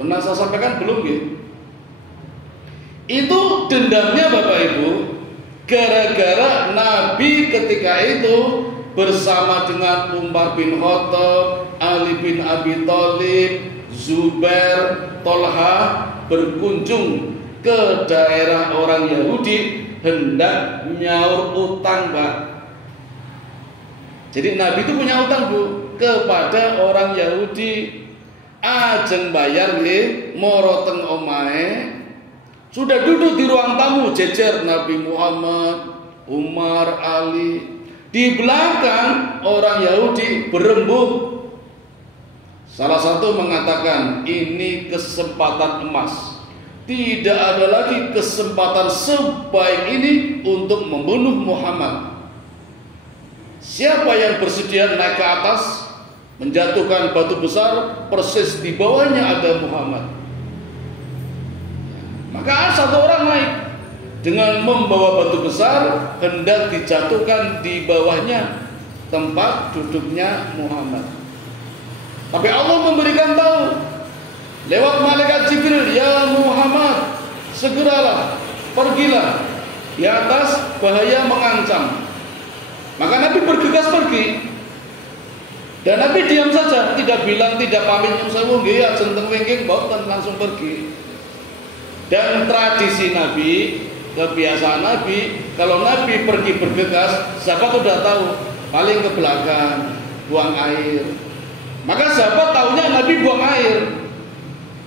pernah saya sampaikan belum gitu? Itu dendamnya Bapak Ibu gara-gara Nabi ketika itu bersama dengan Umar bin Khattab, Ali bin Abi Thalib, Zubair, Tolha berkunjung ke daerah orang Yahudi hendak nyaur utang, Pak. Jadi Nabi itu punya utang, Bu, kepada orang Yahudi. Ajeng bayar nggih, moro teng omahe. Sudah duduk di ruang tamu jejer Nabi Muhammad, Umar, Ali. Di belakang orang Yahudi berembuk. Salah satu mengatakan, ini kesempatan emas. Tidak ada lagi kesempatan sebaik ini untuk membunuh Muhammad. Siapa yang bersedia naik ke atas, menjatuhkan batu besar, persis di bawahnya ada Muhammad. Maka satu orang naik dengan membawa batu besar, hendak dijatuhkan di bawahnya tempat duduknya Muhammad. Tapi Allah memberikan tahu lewat malaikat Jibril, ya Muhammad, segeralah, pergilah, di atas bahaya mengancam. Maka Nabi bergegas pergi. Dan Nabi diam saja, tidak bilang, tidak pamit, saya nggih ajeng teng wingking mboten, langsung pergi. Dan tradisi Nabi, kebiasaan Nabi, kalau Nabi pergi bergegas, sahabat sudah tahu, paling ke belakang, buang air. Maka sahabat tahunya Nabi buang air.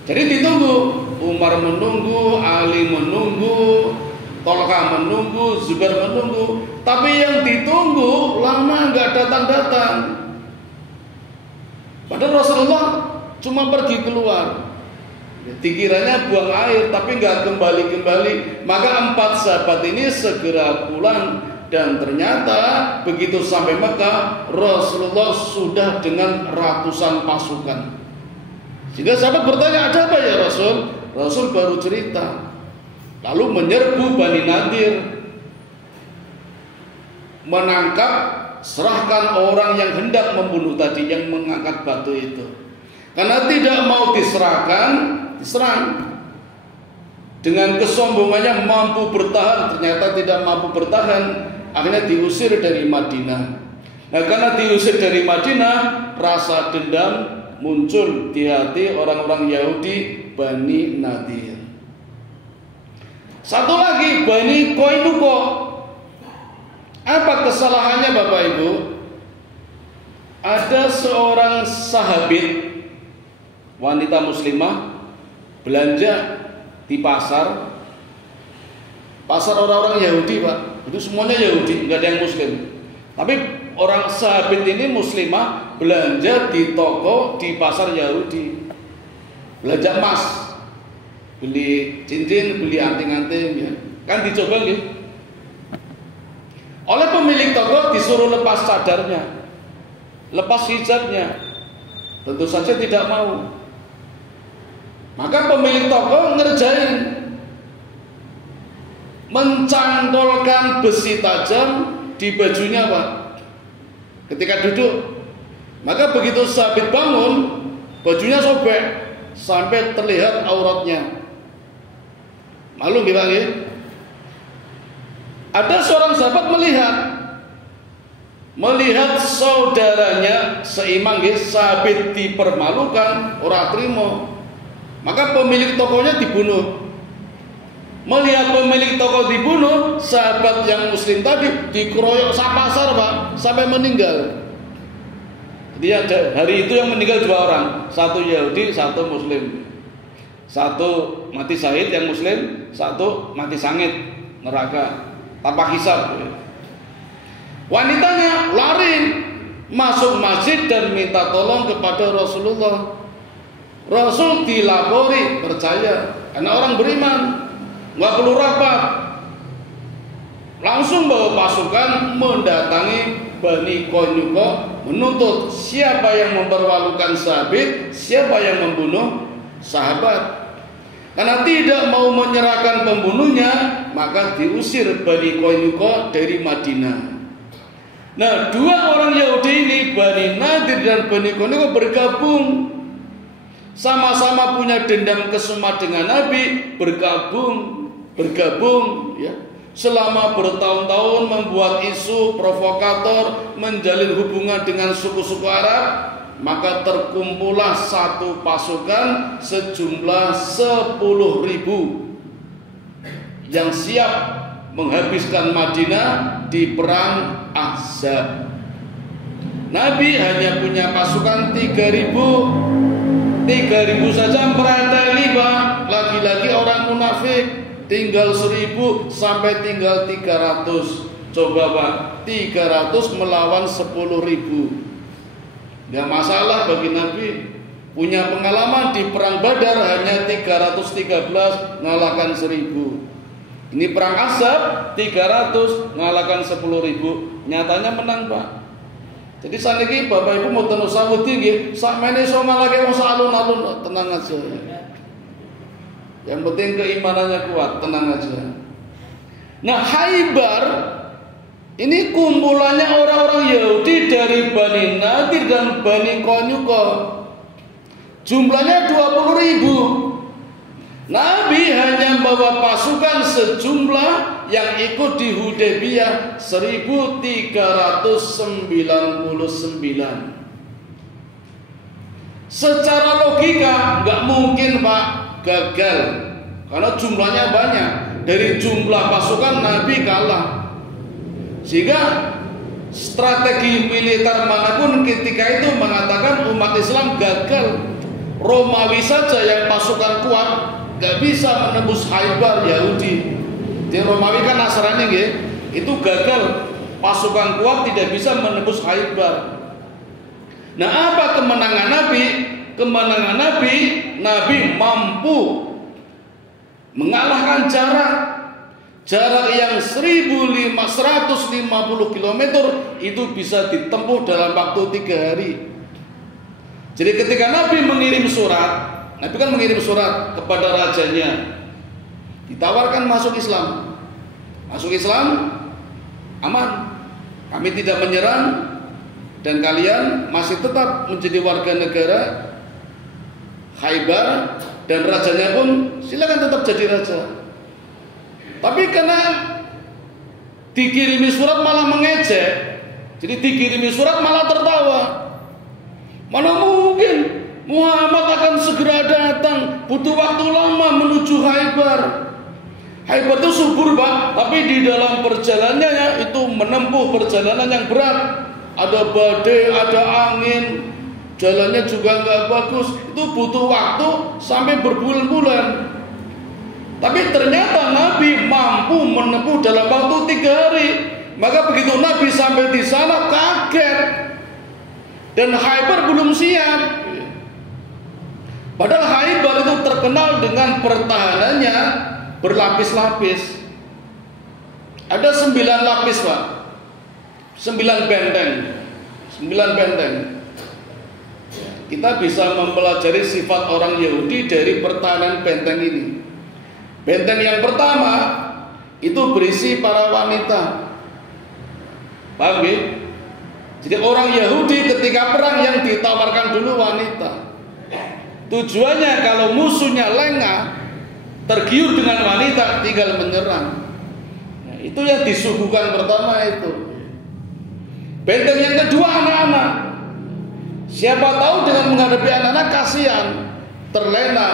Jadi ditunggu, Umar menunggu, Ali menunggu, Tolha menunggu, Zubair menunggu. Tapi yang ditunggu lama nggak datang-datang. Padahal Rasulullah cuma pergi keluar. Dikiranya buang air, tapi nggak kembali-kembali. Maka 4 sahabat ini segera pulang. Dan ternyata begitu sampai Mekah, Rasulullah sudah dengan ratusan pasukan. Sehingga sahabat bertanya, ada apa ya Rasul? Rasul baru cerita. Lalu menyerbu Bani Nadir, menangkap, serahkan orang yang hendak membunuh tadi, yang mengangkat batu itu. Karena tidak mau diserahkan, diserang. Dengan kesombongannya mampu bertahan, ternyata tidak mampu bertahan, akhirnya diusir dari Madinah. Nah, karena diusir dari Madinah, rasa dendam muncul di hati orang-orang Yahudi Bani Nadir. Satu lagi, Bani Qainuqa. Apa kesalahannya Bapak Ibu? Ada seorang sahabat wanita muslimah belanja di pasar orang-orang Yahudi, Pak. Itu semuanya Yahudi, nggak ada yang Muslim. Tapi orang sahabat ini muslimah belanja di toko di pasar Yahudi, belanja emas, beli cincin, beli anting-anting, ya. Kan dicoba gitu. Oleh pemilik toko disuruh lepas cadarnya, lepas hijabnya. Tentu saja tidak mau. Maka pemilik toko ngerjain, mencantolkan besi tajam di bajunya, Pak. Ketika duduk, maka begitu sahabat bangun, bajunya sobek sampai terlihat auratnya. Malu gimana ya? Ada seorang sahabat melihat saudaranya seiman, sahabat dipermalukan, orang terima. Maka pemilik tokonya dibunuh. Melihat pemilik toko dibunuh, sahabat yang muslim tadi dikeroyok sapasar, Pak, sampai meninggal. Jadi hari itu yang meninggal 2 orang, satu Yahudi, satu Muslim. Satu mati syahid yang Muslim, satu mati sangit neraka tanpa hisab. Wanitanya lari masuk masjid dan minta tolong kepada Rasulullah. Rasul dilapori, percaya, karena orang beriman. Nggak perlu rapat, langsung bawa pasukan mendatangi Bani Qainuqa, menuntut siapa yang mempermalukan sahabat, siapa yang membunuh sahabat. Karena tidak mau menyerahkan pembunuhnya, maka diusir Bani Qainuqa dari Madinah. Nah, 2 orang Yahudi ini, Bani Nadir dan Bani Qainuqa, bergabung. Sama-sama punya dendam kesumat dengan Nabi, bergabung ya, selama bertahun-tahun membuat isu provokator, menjalin hubungan dengan suku-suku Arab. Maka terkumpullah satu pasukan sejumlah 10.000 yang siap menghabiskan Madinah di perang Ahzab. Nabi hanya punya pasukan 3.000 saja, mereteli, Pak. Lagi-lagi orang munafik. Tinggal 1.000 sampai tinggal 300. Coba, Pak, 300 melawan 10.000. Gak masalah bagi Nabi. Punya pengalaman di perang Badar, hanya 313 ngalahkan 1.000. Ini perang Ahzab 300 ngalahkan 10.000. Nyatanya menang, Pak. Jadi saat ini Bapak Ibu mau tenus sawut tinggi, sakmene sama lagi wong alun-alun, tenang aja. Yang penting keimanannya kuat, tenang aja. Nah, Khaibar ini kumpulannya orang-orang Yahudi dari Bani Nadir dan Bani Qainuqa. Jumlahnya 20.000. Nabi hanya bawa pasukan sejumlah yang ikut di Hudaybiyah 1.399. Secara logika nggak mungkin, Pak, gagal, karena jumlahnya banyak. Dari jumlah pasukan Nabi kalah. Sehingga strategi militer manapun ketika itu mengatakan umat Islam gagal. Romawi saja yang pasukan kuat gak bisa menembus Khaibar Yahudi. Di Romawi kan Nasrani itu gagal, pasukan kuat tidak bisa menembus Khaibar. Nah, apa kemenangan Nabi? Kemenangan Nabi mampu mengalahkan jarak yang 1.150 km itu bisa ditempuh dalam waktu 3 hari. Jadi ketika Nabi mengirim surat, Nabi kan mengirim surat kepada rajanya, ditawarkan masuk Islam. Masuk Islam aman, kami tidak menyerang, dan kalian masih tetap menjadi warga negara Khaibar, dan rajanya pun silakan tetap jadi raja. Tapi karena dikirimi surat malah mengejek, Jadi dikirimi surat malah tertawa. Mana mungkin Muhammad akan segera datang, butuh waktu lama menuju Khaybar. Khaybar itu subur Pak, tapi di dalam perjalanannya itu menempuh perjalanan yang berat. Ada badai, ada angin, jalannya juga nggak bagus. Itu butuh waktu sampai berbulan-bulan. Tapi ternyata Nabi mampu menempuh dalam waktu 3 hari. Maka begitu Nabi sampai di sana kaget, dan Khaybar belum siap. Padahal Khaybar itu terkenal dengan pertahanannya berlapis-lapis. Ada 9 lapis Pak, 9 benteng. Kita bisa mempelajari sifat orang Yahudi dari pertahanan benteng ini. Benteng yang pertama itu berisi para wanita. Paham ya? Jadi orang Yahudi ketika perang yang ditawarkan dulu wanita. Tujuannya kalau musuhnya lengah, tergiur dengan wanita, tinggal menyerang. Nah, itu yang disuguhkan pertama itu. Benteng yang kedua anak-anak. Siapa tahu dengan menghadapi anak-anak kasihan, terlena.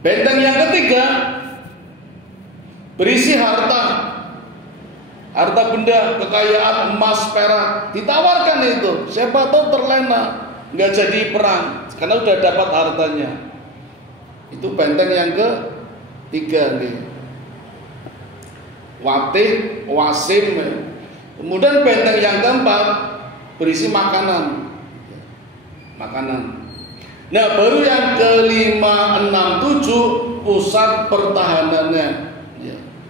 Benteng yang ketiga berisi harta. Harta benda, kekayaan, emas, perak, ditawarkan itu. Siapa tahu terlena, nggak jadi perang karena udah dapat hartanya. Itu benteng yang ketiga nih. Watih, wasim. Kemudian benteng yang keempat berisi makanan. Nah, baru yang kelima, 6, 7 pusat pertahanannya.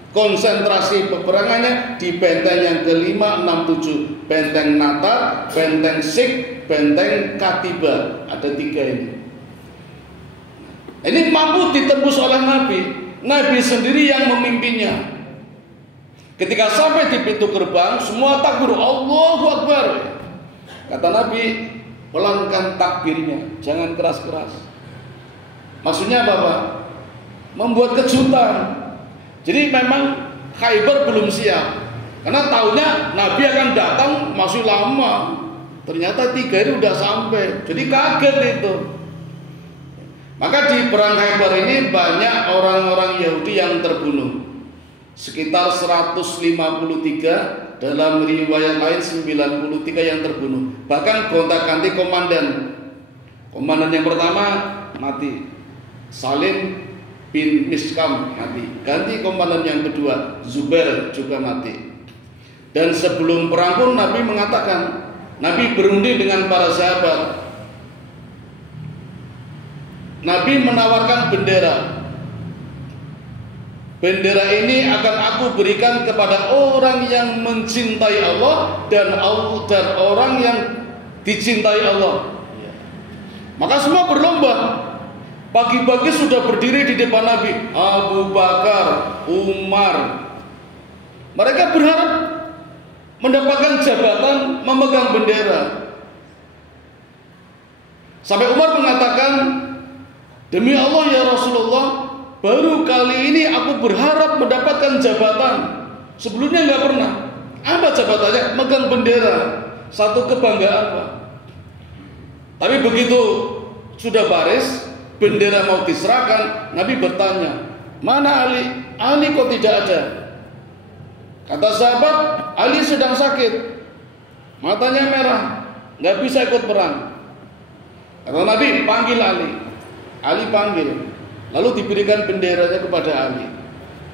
Konsentrasi peperangannya di benteng yang kelima, 6, 7. Benteng Natar, benteng Sik, benteng Katiba. Ada 3 ini. Ini mampu ditembus oleh Nabi. Nabi sendiri yang memimpinnya. Ketika sampai di pintu gerbang, semua takbir, Allahu Akbar. Kata Nabi, pelankan takbirnya, jangan keras-keras. Maksudnya apa Pak? Membuat kejutan. Jadi memang Khaybar belum siap, karena tahunya Nabi akan datang masih lama. Ternyata 3 hari udah sampai, jadi kaget itu. Maka di perang Khaybar ini banyak orang-orang Yahudi yang terbunuh, sekitar 153, dalam riwayat lain 93 yang terbunuh. Bahkan gonta-ganti komandan. Komandan yang pertama mati, Salim bin Miskam mati. Ganti komandan yang kedua, Zubair juga mati. Dan sebelum perang pun Nabi mengatakan, Nabi berunding dengan para sahabat. Nabi menawarkan bendera. Bendera ini akan aku berikan kepada orang yang mencintai Allah dan orang yang dicintai Allah. Maka semua berlomba. Pagi-pagi sudah berdiri di depan Nabi, Abu Bakar, Umar. Mereka berharap mendapatkan jabatan memegang bendera. Sampai Umar mengatakan, demi Allah ya Rasulullah, baru kali ini aku berharap mendapatkan jabatan. Sebelumnya nggak pernah. Apa jabatannya? Megang bendera. Satu kebanggaan Pak. Tapi begitu sudah baris, bendera mau diserahkan, Nabi bertanya, mana Ali? Ali kok tidak ada? Kata sahabat, Ali sedang sakit, matanya merah, nggak bisa ikut perang. Kata Nabi, panggil Ali. Ali panggil, lalu diberikan benderanya kepada Ali.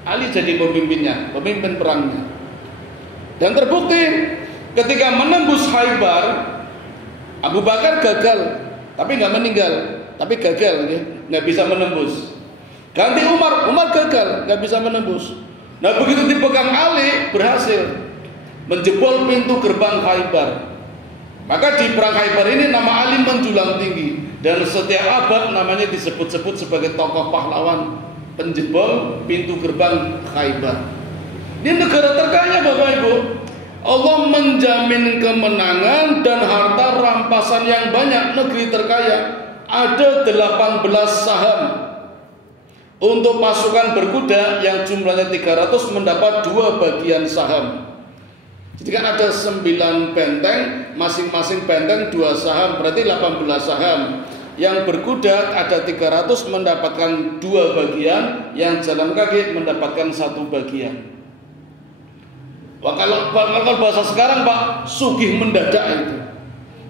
Ali jadi pemimpinnya, pemimpin perangnya. Dan terbukti ketika menembus Khaybar, Abu Bakar gagal, tapi nggak meninggal. Tapi gagal, nggak bisa menembus. Ganti Umar gagal, nggak bisa menembus. Nah begitu dipegang Ali, berhasil menjebol pintu gerbang Khaybar. Maka di perang Khaybar ini nama Ali menjulang tinggi, dan setiap abad namanya disebut-sebut sebagai tokoh pahlawan penjebol pintu gerbang Khaybar. Ini negara terkaya Bapak Ibu. Allah menjamin kemenangan dan harta rampasan yang banyak. Negeri terkaya. Ada 18 saham. Untuk pasukan berkuda yang jumlahnya 300 mendapat 2 bagian saham. Jadi kan ada 9 benteng, masing-masing benteng 2 saham, berarti 18 saham. Yang berkuda ada 300 mendapatkan 2 bagian, yang jalan kaki mendapatkan 1 bagian. Wah, kalau bahasa sekarang Pak, sugih mendadak itu.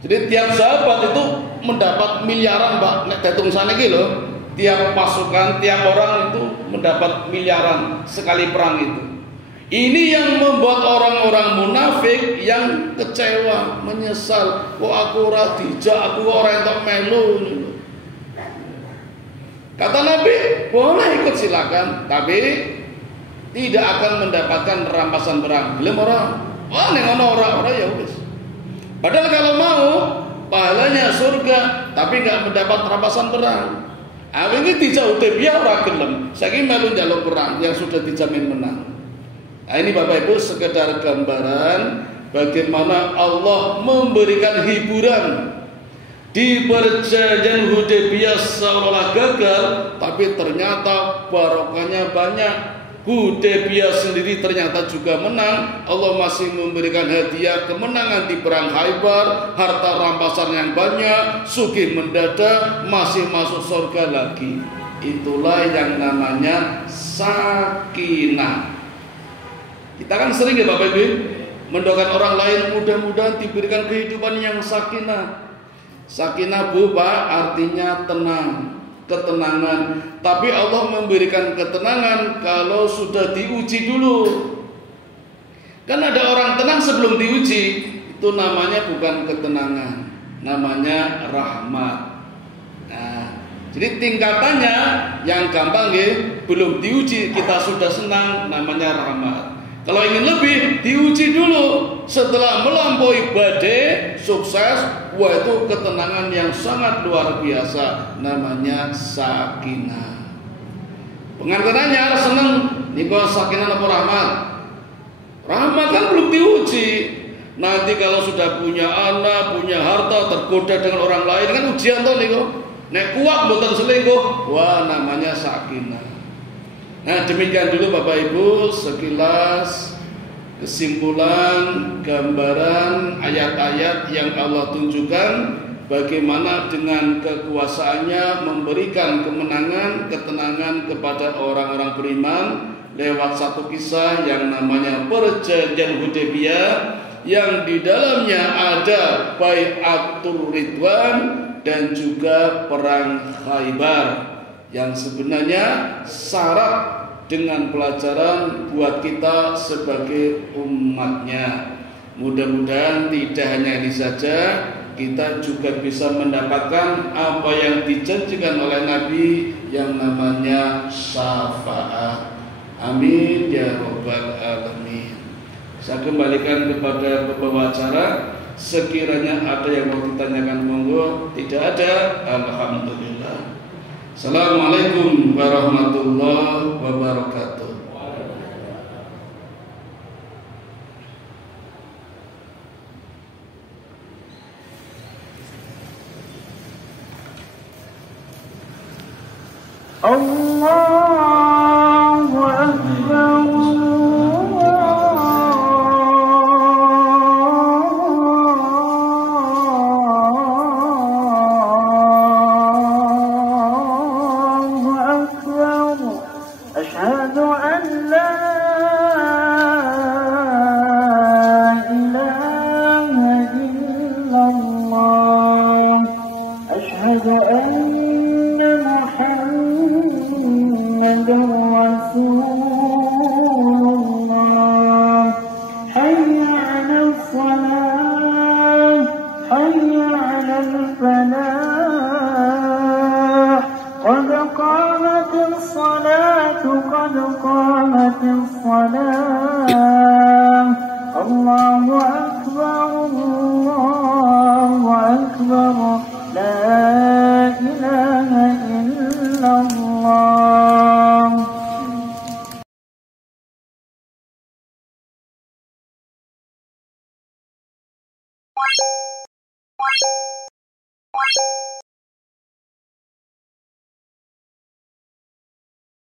Jadi tiap sahabat itu mendapat miliaran Pak, nek hitung saniki lho. Tiap pasukan, tiap orang itu mendapat miliaran sekali perang itu. Ini yang membuat orang-orang munafik yang kecewa, menyesal. Kok aku ora dijak, aku ora entuk melu. Kata Nabi, boleh ikut silakan, tapi tidak akan mendapatkan rampasan perang. Gelem ora? Wah, ning ngono ora ya wis. Padahal kalau mau pahalanya surga, tapi enggak mendapat rampasan perang. Awingi dijak Hudaybiyah ora gelem. Saiki melu njaluk perang yang sudah dijamin menang. Nah, ini Bapak Ibu sekedar gambaran bagaimana Allah memberikan hiburan di perjanjian Hudaybiyah seolah gagal, tapi ternyata barokahnya banyak. Hudaybiyah sendiri ternyata juga menang. Allah masih memberikan hadiah kemenangan di perang Khaybar, harta rampasan yang banyak, sugih mendadak, masih masuk surga lagi. Itulah yang namanya sakinah. Kita kan sering ya Bapak Ibu mendoakan orang lain mudah-mudahan diberikan kehidupan yang sakinah. Sakinah Bu Pak artinya tenang, ketenangan. Tapi Allah memberikan ketenangan kalau sudah diuji dulu. Kan ada orang tenang sebelum diuji, itu namanya bukan ketenangan, namanya rahmat. Nah, jadi tingkatannya yang gampang ya, belum diuji kita sudah senang, namanya rahmat. Kalau ingin lebih, diuji dulu. Setelah melampaui badai, sukses, wah itu ketenangan yang sangat luar biasa, namanya sakinah. Pengantinannya senang, niko sakinah apa rahmat? Rahmat kan belum diuji. Nanti kalau sudah punya anak, punya harta, tergoda dengan orang lain, kan ujian toh niko. Nek kuat mboten selingkuh, wah namanya sakinah. Nah demikian dulu Bapak Ibu sekilas kesimpulan gambaran ayat-ayat yang Allah tunjukkan bagaimana dengan kekuasaannya memberikan kemenangan, ketenangan kepada orang-orang beriman lewat satu kisah yang namanya perjanjian Hudaybiyah yang di dalamnya ada Bai'atur Ridwan dan juga perang Khaybar yang sebenarnya syarat dengan pelajaran buat kita sebagai umatnya. Mudah-mudahan tidak hanya ini saja, kita juga bisa mendapatkan apa yang dijanjikan oleh Nabi yang namanya syafaat. Amin ya rabbal alamin. Saya kembalikan kepada pembawa acara. Sekiranya ada yang mau ditanyakan monggo, tidak ada, alhamdulillah. Assalamualaikum warahmatullahi wabarakatuh. Allahu Akbar.